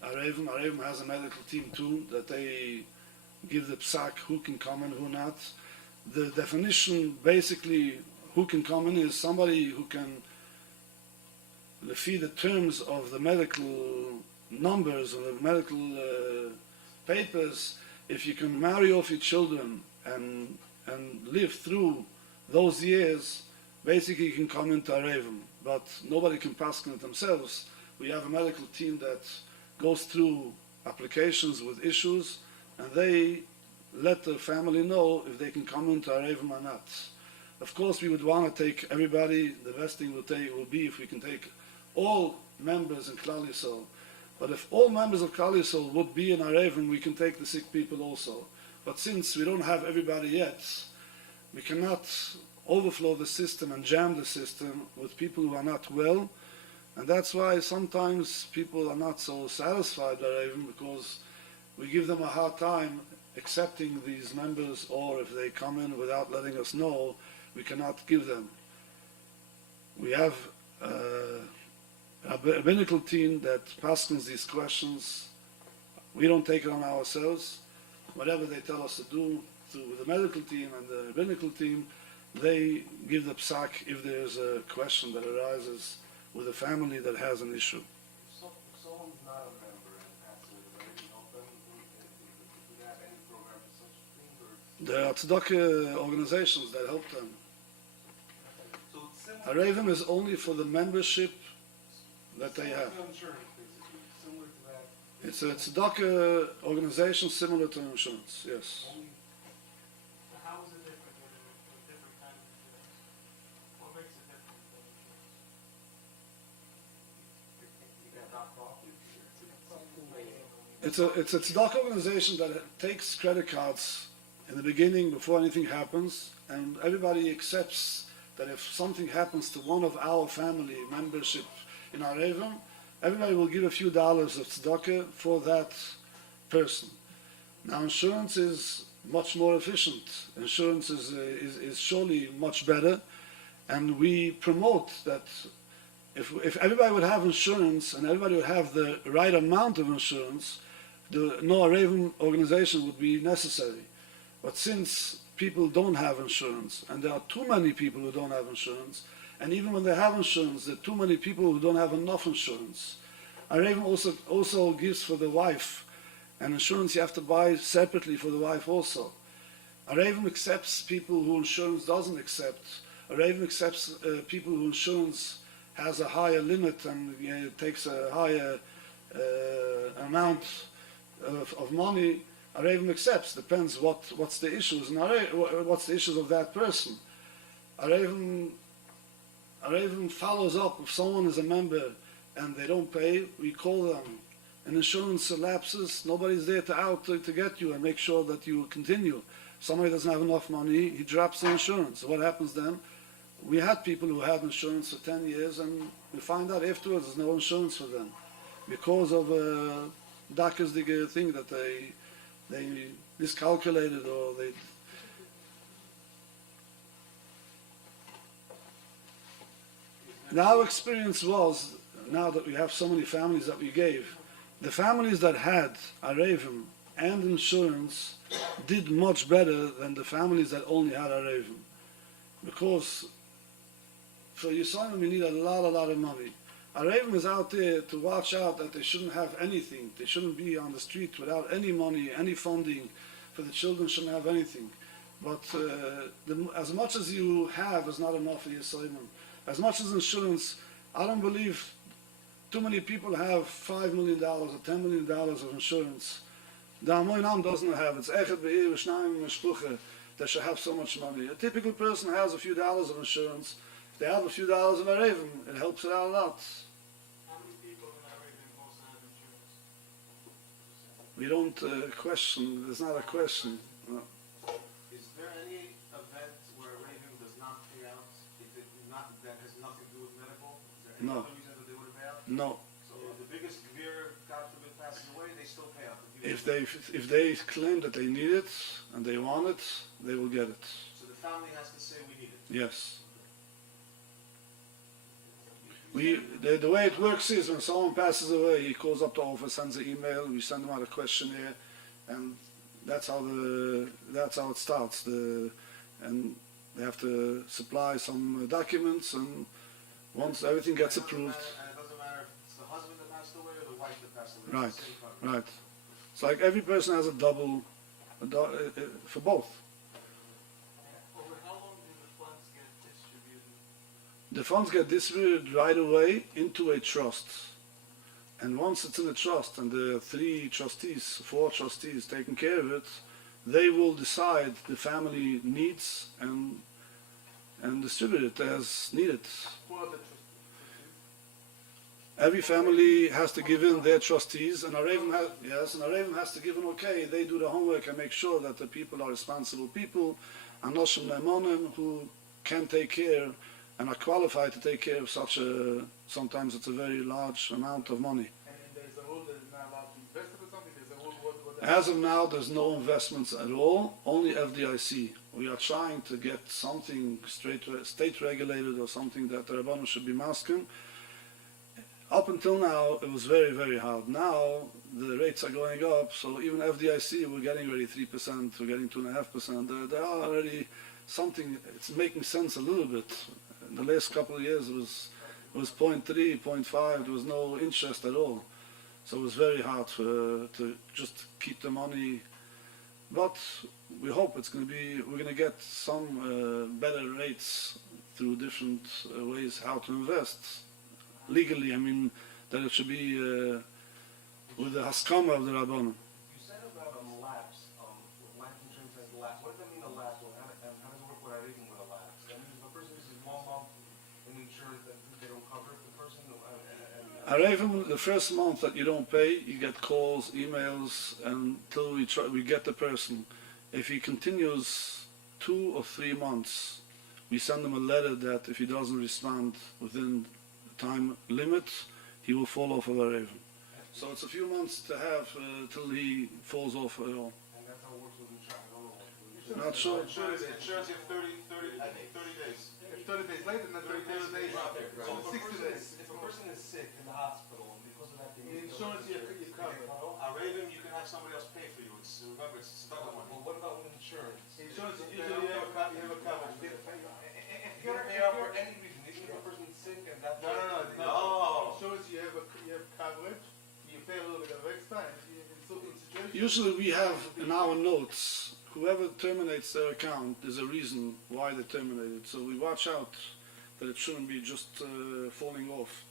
Areivim. Areivim has a medical team too, that they give the psak who can come in, who not. The definition, basically, who can come in is somebody who can, the terms of the medical numbers or the medical papers, if you can marry off your children and live through those years, basically you can come into Areivim. But nobody can pass it themselves. We have a medical team that goes through applications with issues, and they let the family know if they can come into Areivim or not. Of course, we would want to take everybody. The best thing will be if we can take all members in Klal Yisrael. But if all members of Klal Yisrael would be in Areivim, we can take the sick people also. But since we don't have everybody yet, we cannot overflow the system and jam the system with people who are not well. And that's why sometimes people are not so satisfied with Areivim, because we give them a hard time accepting these members, or if they come in without letting us know, we cannot give them. We have a rabbinical team that paskins these questions. We don't take it on ourselves. Whatever they tell us to do through the medical team and the rabbinical team, they give the psak if there's a question that arises with a family that has an issue. If someone's not a member and passes away, already help them, do they have any program for such things? Or There are tzedakah organizations that help them. so it's similar Areivim is only for the membership that they have. to insurance, basically, similar to that. It's a tzedakah organization similar to insurance, yes. Only So how is it different with different kinds of insurance? What makes it different than insurance? you got nonprofit. It's a tzedakah organization that takes credit cards in the beginning before anything happens, and everybody accepts that if something happens to one of our family membership in Areivim, everybody will give a few dollars of tzedakah for that person. Now, insurance is much more efficient. Insurance is surely much better, and we promote that if everybody would have insurance and everybody would have the right amount of insurance, no Areivim organization would be necessary. But since people don't have insurance, and there are too many people who don't have insurance, and even when they have insurance, there are too many people who don't have enough insurance. Areivim also gives for the wife, and insurance you have to buy separately for the wife also. Areivim accepts people who insurance doesn't accept. Areivim accepts people who insurance has a higher limit and takes a higher amount of money Areivim accepts. Depends what's the issues and what's the issues of that person. Areivim follows up. If someone is a member and they don't pay, we call them. An insurance lapses, nobody's there to get you and make sure that you continue. Somebody doesn't have enough money, he drops the insurance. So what happens then? We had people who had insurance for 10 years and we find out afterwards there's no insurance for them because of a Dakersdige thing that they miscalculated or they... And our experience was, now that we have so many families that we gave, the families that had Areivim and insurance did much better than the families that only had Areivim. Because for Yisraelim we need a lot of money. Areivim is out there to watch out that they shouldn't have anything. They shouldn't be on the street without any money, any funding. For the children shouldn't have anything. But as much as you have is not enough for Yisraelim. As much as insurance, I don't believe too many people have $5 million or $10 million of insurance. The Amoinam doesn't have. It's Echet Be'ir V'shnayim Meshpucha that should have so much money. A typical person has a few dollars of insurance. If they have a few dollars of Areivim, it helps it out a lot. How many people in Areivim also have insurance? We don't question. There's not a question. No. Is there any event where Areivim does not pay out? Is it not that has nothing to do with medical? Is there any No. other reason that they would pay out? No. So the biggest Gvir, God forbid, passes away, they still pay out. If they claim that they need it and they want it, they will get it. So the family has to say we need it. Yes. The way it works is when someone passes away, he calls up the office, sends an email, we send him out a questionnaire, and that's how it starts. And they have to supply some documents, and once everything gets approved. And it doesn't matter if it's the husband that passed away or the wife that passed away. Right, It's the same family. right. It's like every person has a double for both. Over how long do the funds get distributed? The funds get distributed right away into a trust. And once it's in a trust and the 4 trustees taking care of it, they will decide the family needs and distribute it as needed. Who are the trustees? Every family has to give in their trustees, and Areivim has to give an okay. They do the homework and make sure that the people are responsible people, anoshim ne'emonim, who can take care and are qualified to take care of sometimes it's a very large amount of money. And there's a rule that is not allowed to invest it or something? There's a rule what As of now, there's no investments at all, only FDIC. We are trying to get something state regulated or something that the Rabbanim should be masking. Up until now, it was very, very hard. Now, the rates are going up, so even FDIC, we're getting already 3%, we're getting 2.5%. There are already something, it's making sense a little bit. In the last couple of years, it was 0.3, 0.5, there was no interest at all. So it was very hard to just keep the money. But we hope we're going to get some better rates through different ways how to invest. Legally, I mean, that it should be with the haskama of the Rabbanim. You said about a lapse, life insurance has a lapse. What does that mean, a lapse? And how does it work with Areivim with a lapse? That means if a person uses 1 month in insurance that they don't cover the person? Areivim, the first month that you don't pay, you get calls, emails, until we get the person. If he continues 2 or 3 months, we send him a letter that if he doesn't respond within time limit, he will fall off of Areivim. So it's a few months to have till he falls off at all. And that's how it works with insurance. Not sure. Insurance, you have 30 days. If 30 days later, then 30 days. So So 60 days. if a person is sick in the hospital, and because of that, In insurance, you're covered. Areivim, you can have somebody else pay for you. Remember, it's double money. Well, what about with insurance? Insurance, usually you have a coverage. You can pay out for any reason, even if a person's sick and that. No. Insurance, you have coverage. You pay a little bit of extra, and in certain situations. Usually we have in our notes, whoever terminates their account, there's a reason why they terminated. So we watch out that it shouldn't be just falling off.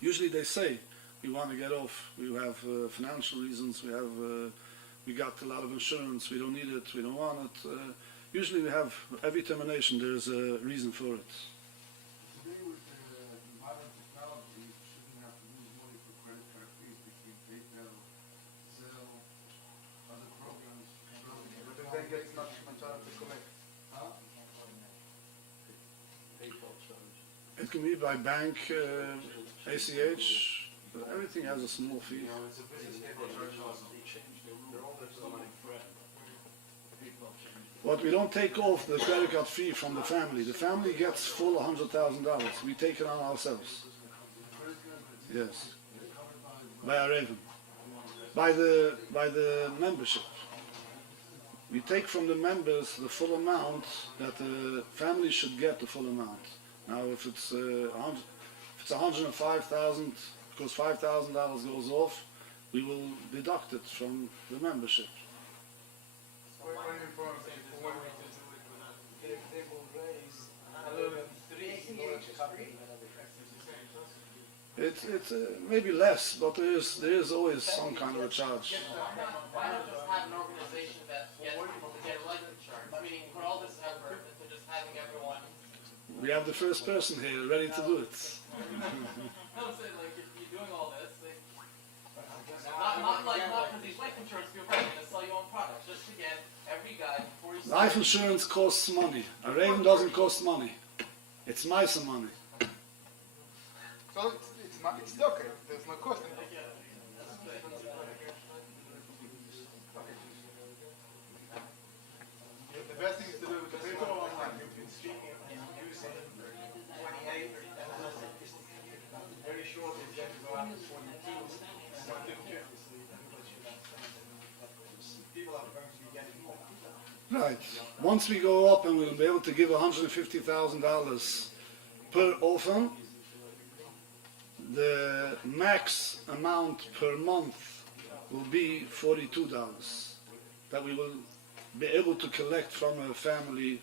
Usually they say, we want to get off. We have financial reasons. We got a lot of insurance. We don't need it. We don't want it. Usually we have every termination. There's a reason for it. Today with modern technology, you shouldn't have to lose money for credit card fees between PayPal, Zelle, other programs. But then gets much harder to collect. PayPal charge. It can be by bank, ACH. But everything has a small fee. It's a business PayPal charge also. They changed the rule. There's so many friends. PayPal changed. But we don't take off the credit card fee from the family. The family gets full $100,000. We take it on ourselves. Yes. By Areivim. By the membership. We take from the members the full amount that the family should get the full amount. Now, if it's 105,000, because $5,000 goes off, we will deduct it from the membership. They will raise another $3 to cover it. It's maybe less, but there is always some kind of a charge. Why not just have an organization that gets people to get life insurance? Meaning, put all this effort into just having everyone. We have the first person here ready to do it. No, I'm saying like if you're doing all this, not for these life insurance people are going to sell you own products, just to get every guy before you. Life insurance costs money. A raven doesn't cost money. It's mice money. So it's okay. There's no cost in it. The best thing is to do with the paper online. You've been speaking and using 28. Very shortly, it's going to go up to 22. And 150. People are going to be getting more. Right. Once we go up and we'll be able to give $150,000 per orphan, the max amount per month will be $42 that we will be able to collect from a family.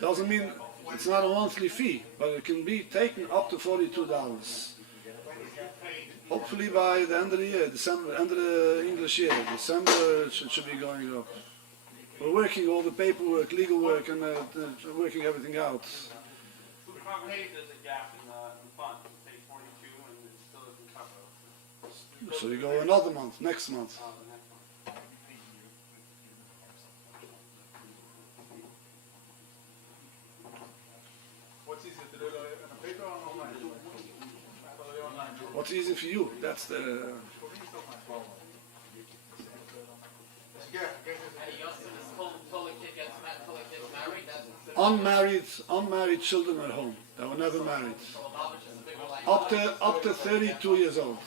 Doesn't mean it's not a monthly fee, but it can be taken up to $42. Hopefully by the end of the year, December, end of the English year, December it should be going up. We're working all the paperwork, legal work, and working everything out. There's a gap in the fund. Pay 42 and it still doesn't cover. So we go another month, next month. What's easier to do it on a paper or online? What's easy for you? That's the... Yeah, And you also just told the kid gets married. That's Unmarried children at home that were never married. Lubavitch is a bigger liability. Up to 32 years old.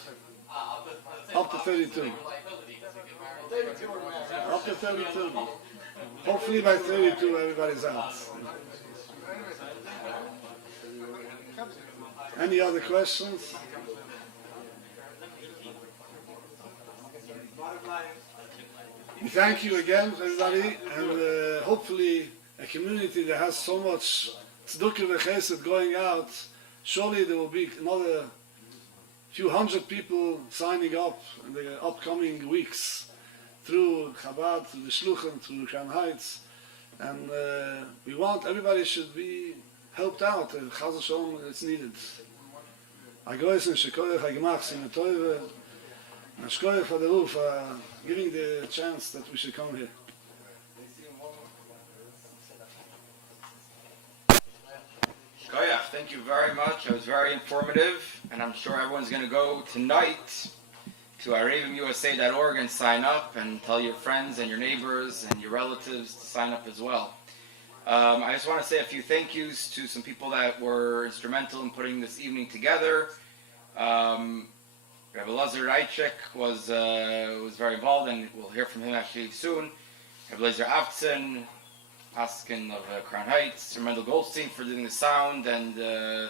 Up to 32. Up to 32. Hopefully by 32 everybody's out. Any other questions? We thank you again, everybody, and hopefully a community that has so much tzedukah v'chesed going out, surely there will be another few hundred people signing up in the upcoming weeks through Chabad, through the Shluchim, through Crown Heights, and everybody should be helped out, and Chaz Hashem, it's needed. Agoyes and Shekoyach, Agmachs, and Toive, and Shkoyach for the roof, giving the chance that we should come here. Koyach, thank you very much. It was very informative, and I'm sure everyone's going to go tonight to AreivimUSA.org and sign up, and tell your friends and your neighbors and your relatives to sign up as well. I just want to say a few thank yous to some people that were instrumental in putting this evening together. Rabbi Lazar Reichik was very involved, and we'll hear from him actually soon. Rabbi Lazar Avtson, Askin of Crown Heights, Mendel Goldstein for doing the sound, and he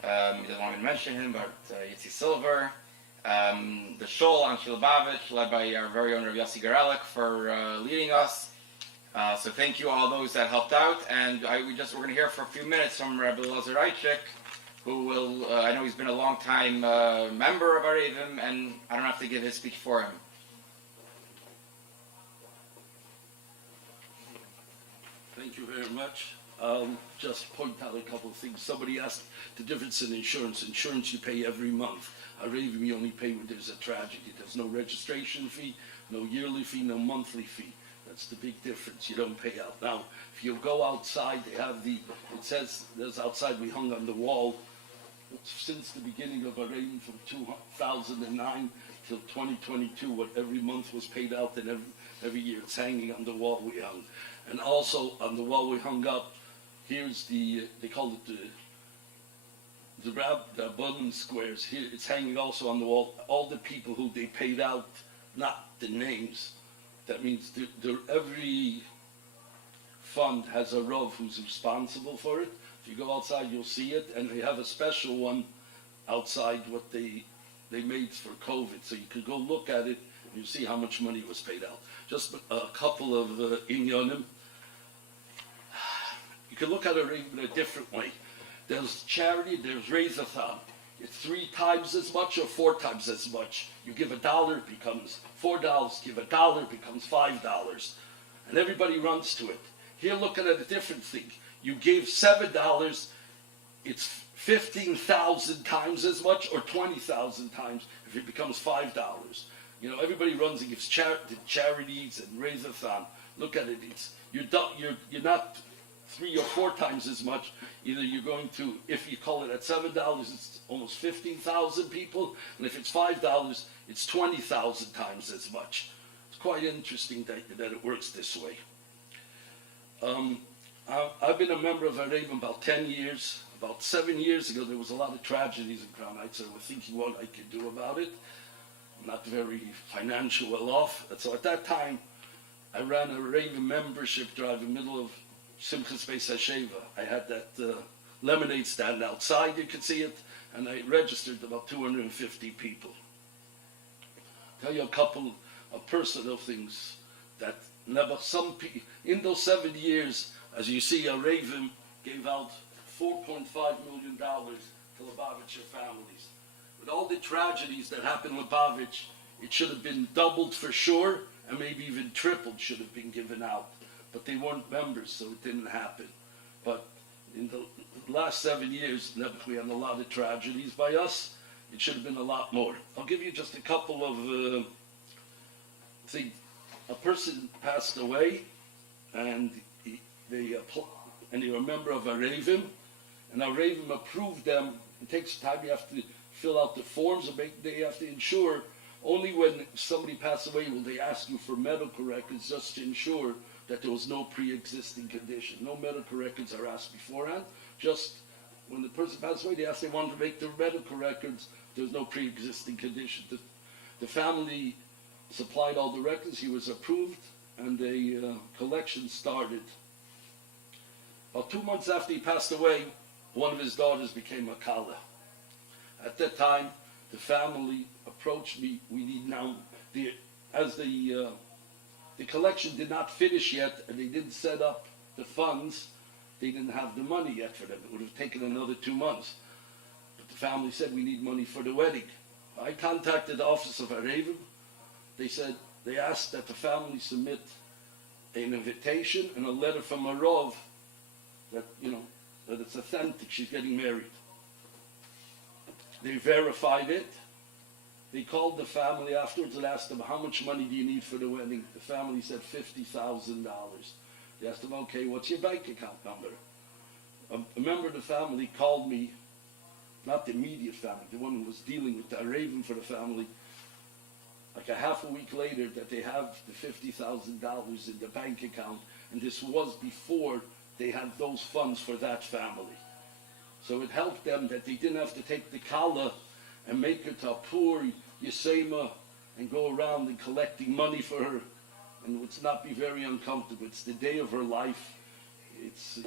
doesn't want me to mention him, but Yitzi Silver, the Shul, Anshe Lubavitch, led by our very own Rabbi Yossi Garelik for leading us. So thank you all those that helped out, and we're going to hear for a few minutes from Rabbi Lazar Reichik who will, I know he's been a long time member of Areivim, and I don't have to give his speech for him. Thank you very much. I'll just point out a couple of things. Somebody asked the difference in insurance. Insurance you pay every month. Areivim you only pay when there's a tragedy. There's no registration fee, no yearly fee, no monthly fee. That's the big difference. You don't pay out. Now, if you go outside, they have it says, there's outside we hung on the wall, since the beginning of Areivim from 2009 till 2022, what every month was paid out, and every year it's hanging on the wall we hung. And also on the wall we hung up, here's they call it the abundance squares. Here it's hanging also on the wall, all the people who they paid out, not the names. That means every fund has a Rav who's responsible for it. If you go outside, you'll see it, and they have a special one outside what they made for COVID. So you can go look at it, and you see how much money was paid out. Just a couple of inyanim. You can look at it in a different way. There's charity, there's Raise-a-thon. It's 3 times as much or 4 times as much. You give $1, it becomes $4. Give $1, it becomes $5. And everybody runs to it. Here, looking at a different thing. You gave $7, it's 15,000 times as much, or 20,000 times if it becomes $5. You know, everybody runs and gives charities and Raise-a-thon. Look at it. You're not 3 or 4 times as much. Either you're going to, if you call it at $7, it's almost 15,000 people, and if it's $5, it's 20,000 times as much. It's quite interesting that it works this way. I've been a member of Areivim about 10 years. About 7 years ago, there was a lot of tragedies in Crown Heights, so I was thinking what I could do about it. I'm not very financial well off, and so at that time, I ran a Areivim membership drive in the middle of Simchas Beis HaSheva. I had that lemonade stand outside, you could see it, and I registered about 250 people. Tell you a couple of personal things that never, in those 7 years, as you see, Areivim gave out $4.5 million to Lubavitcher families. With all the tragedies that happened in Lubavitch, it should have been doubled for sure, and maybe even tripled should have been given out. But they weren't members, so it didn't happen. But in the last 7 years, we had a lot of tragedies by us. It should have been a lot more. I'll give you just a couple of things. A person passed away, and they were a member of Areivim, and Areivim approved them. It takes time. You have to fill out the forms, and they have to ensure. Only when somebody passes away will they ask you for medical records, just to ensure that there was no pre-existing condition. No medical records are asked beforehand. Just when the person passes away, they want to make their medical records. There's no pre-existing condition. The family supplied all the records. He was approved, and the collection started. About 2 months after he passed away, one of his daughters became a kala. At that time, the family approached me. We need now, the collection did not finish yet, and they didn't set up the funds. They didn't have the money yet for them. It would have taken another 2 months. But the family said, we need money for the wedding. I contacted the office of Areivim. They asked that the family submit an invitation and a letter from a Rav that, that it's authentic, she's getting married. They verified it. They called the family afterwards and asked them, how much money do you need for the wedding? The family said $50,000. They asked them, okay, what's your bank account number? A member of the family called me, not the immediate family, the one who was dealing with the Areivim for the family, like a half a week later, that they have the $50,000 in the bank account, and this was before they had those funds for that family. So it helped them that they didn't have to take the kala and make her to a poor Yesema and go around and collecting money for her, and it would not be very uncomfortable. It's the day of her life. It's,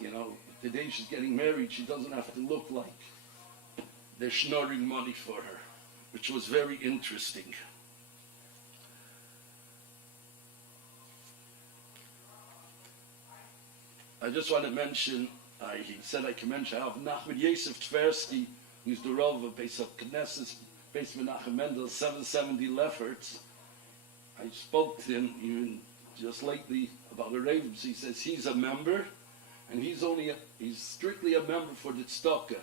the day she's getting married, she doesn't have to look like they're schnorring money for her, which was very interesting. I just want to mention, he said I can mention how Nachman Yosef Tversky He's the Rav of Beis Knesset, Beis Menachem Mendel, 770 Lefferts. I spoke to him even just lately about Areivim. He says he's a member, and he's strictly a member for the tzedakah,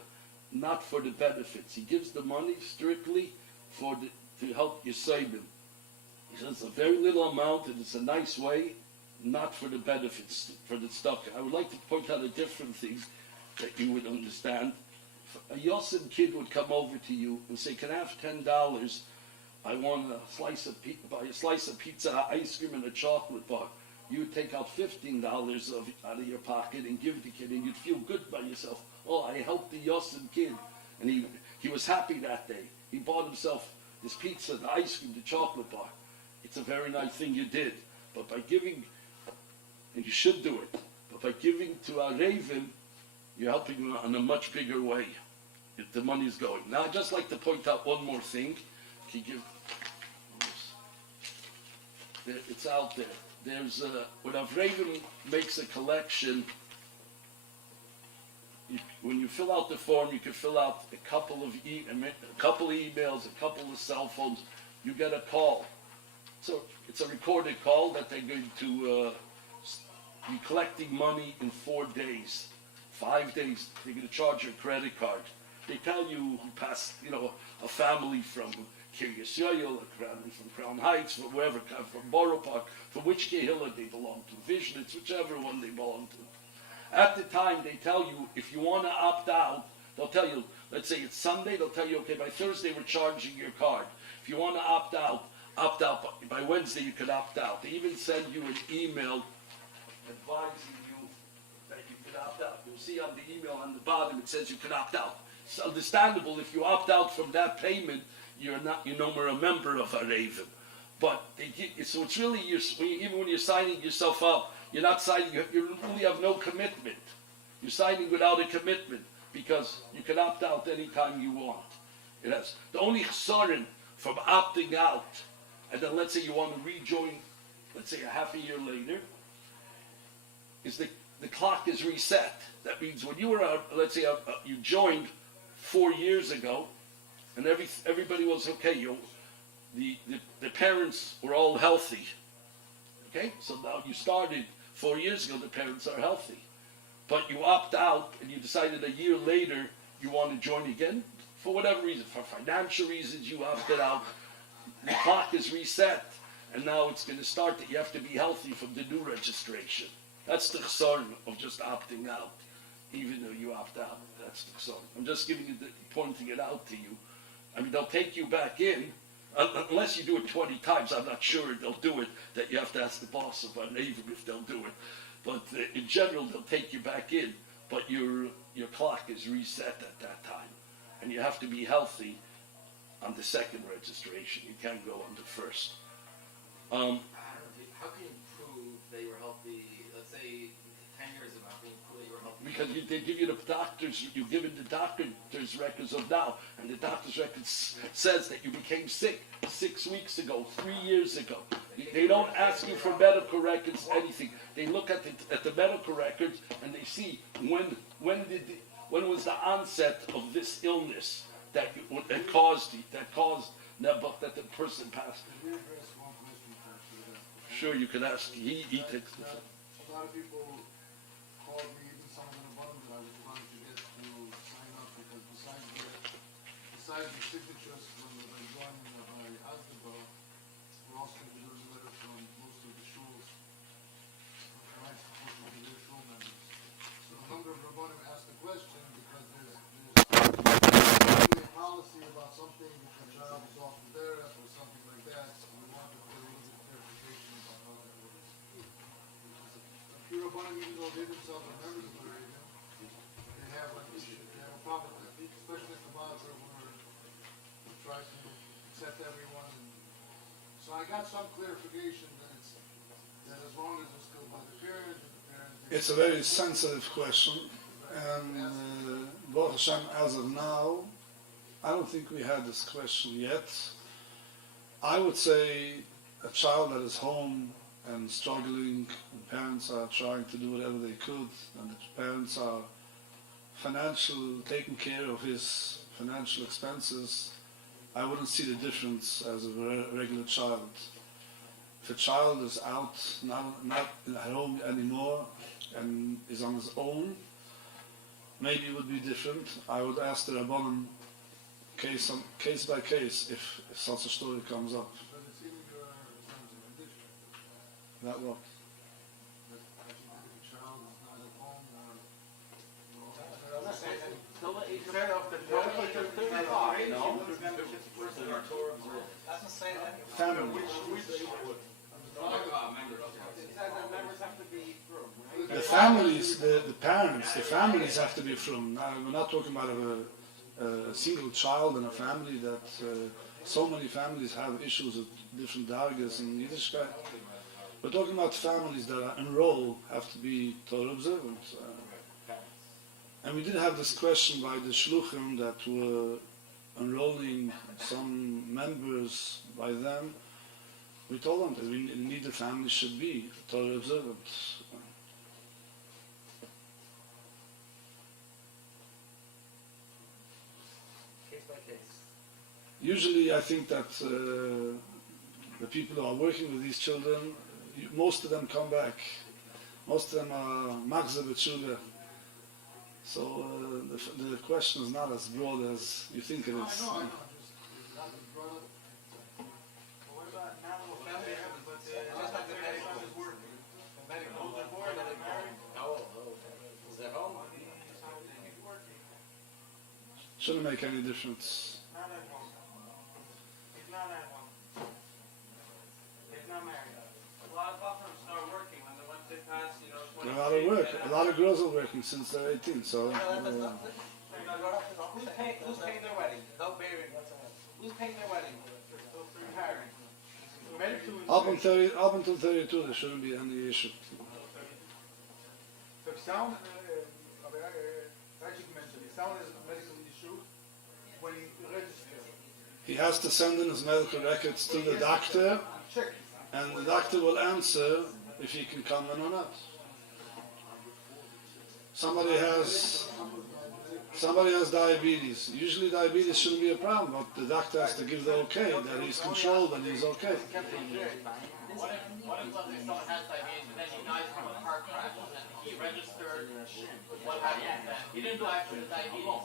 not for the benefits. He gives the money strictly to help Yisayim. He says a very little amount, and it's a nice way, not for the benefits, for the tzedakah. I would like to point out a different thing that you would understand. A Yosim kid would come over to you and say, "Can I have $10? I want buy a slice of pizza, ice cream, and a chocolate bar." You would take out $15 out of your pocket and give the kid, and you'd feel good by yourself. Oh, I helped the Yosim kid, and he was happy that day. He bought himself this pizza, the ice cream, the chocolate bar. It's a very nice thing you did, but by giving, and you should do it, but by giving to Areivim, you're helping them in a much bigger way. If the money's going. Now, I'd just like to point out one more thing. It's out there. There's when Areivim makes a collection, when you fill out the form, you can fill out a couple of emails, a couple of cell phones. You get a call. So it's a recorded call that they're going to be collecting money in 4 days. 5 days, they're going to charge your credit card. They tell you who passed, a family from Kiryas Yoel, a family from Crown Heights, from wherever, from Borough Park, from which Kehillah they belong to, Vishnitz, whichever one they belong to. At the time, they tell you, if you want to opt out, they'll tell you, let's say it's Sunday, they'll tell you, okay, by Thursday we're charging your card. If you want to opt out. By Wednesday you could opt out. They even send you an email advising you that you can opt out. You'll see on the email on the bottom it says you can opt out. It's understandable if you opt out from that payment, you're no more a member of Areivim. But so it's really even when you're signing yourself up, you're not signing. You really have no commitment. You're signing without a commitment because you can opt out anytime you want. It has the only chesaron from opting out, and then let's say you want to rejoin, let's say a half a year later, is the clock is reset. That means when you were let's say you joined 4 years ago, and everybody was okay. The parents were all healthy. Okay, so now you started 4 years ago. The parents are healthy, but you opt out, and you decided a year later you want to join again for whatever reason, for financial reasons you opted out. The clock is reset, and now it's going to start that you have to be healthy from the new registration. That's the chesaron of just opting out, even though you opt out. That's the chesaron. I'm just pointing it out to you. I mean, they'll take you back in, unless you do it 20 times. I'm not sure they'll do it, that you have to ask the boss of Areivim if they'll do it. But in general, they'll take you back in, but your clock is reset at that time. And you have to be healthy on the second registration. You can't go on the first. How can you prove that you were healthy? Let's say 10 years ago, how can you prove that you were healthy? Because they give you you've given the doctor's records of now, and the doctor's records says that you became sick 6 weeks ago, 3 years ago. They don't ask you for medical records, anything. They look at the medical records and they see when was the onset of this illness that caused Nebuch, that the person passed. Can we address one question first? Sure, you can ask. He takes the phone. A lot of people called me, even some of the ones that I was trying to get to sign up, because besides the signatures from the joining of my Asdabo, we're also going to be doing letters from most of the shuls, from most of the shul members. So a number of Rabbanim asked the question because there's a policy about something if the child is off the derech or something like that. So we wanted to get a little bit of clarification about how that works. A few Rabbanim, even though they themselves are members of the Areivim, they have an issue, they have a problem with it, especially at the Basra where we try to accept everyone. And so I got some clarification that as long as it's still by the parents, it's a very sensitive question, and Baruch Hashem, as of now, I don't think we had this question yet. I would say a child that is home and struggling, and parents are trying to do whatever they could, and the parents are taking care of his financial expenses, I wouldn't see the difference as a regular child. If a child is out, not at home anymore, and is on his own, maybe it would be different. I would ask the Rabbanim case by case if such a story comes up. But it seems your terms and conditions. That what? That the child is not at home or. Instead of the 35, no? Doesn't say that. Family. It says that members have to be through, right? The families, the parents, the families have to be from. We're not talking about a single child in a family that so many families have issues with different dargas and Yiddishkeit. We're talking about families that are enrolled, have to be Torah observant. And we did have this question by the shluchim that were enrolling some members by them. We told them that we need the family should be Torah observant. Case by case. Usually I think that the people who are working with these children, most of them come back. Most of them are magza b'tshuva. So the question is not as broad as you think it is. I know, just not as broad. What about now with family, but just like the medical is working. The medical is board and they're married. Is that home? Shouldn't make any difference. Not at home. He's not at home. He's not married. A lot of buffers start working once they pass, They're out of work. A lot of girls are working since they're 18. So Who's paying their wedding? No baby. Who's paying their wedding? Through hiring. up until 32, there shouldn't be any issue. So if someone, Rajik mentioned, if someone has a medical issue, when he registers, He has to send in his medical records to the doctor, check. and the doctor will answer if he can come in or not. Somebody has diabetes. Usually diabetes shouldn't be a problem, but the doctor has to give the okay that he's controlled and he's okay. What if someone has diabetes and then he dies from a car crash and he registered, what happens then? He didn't die from the diabetes.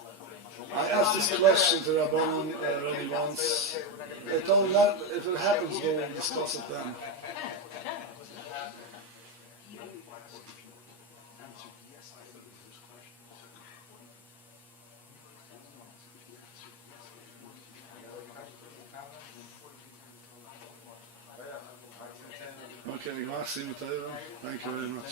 I asked this question to Rabbanon already once. They told me that if it happens, we'll discuss it then. Okay, Thank you very much.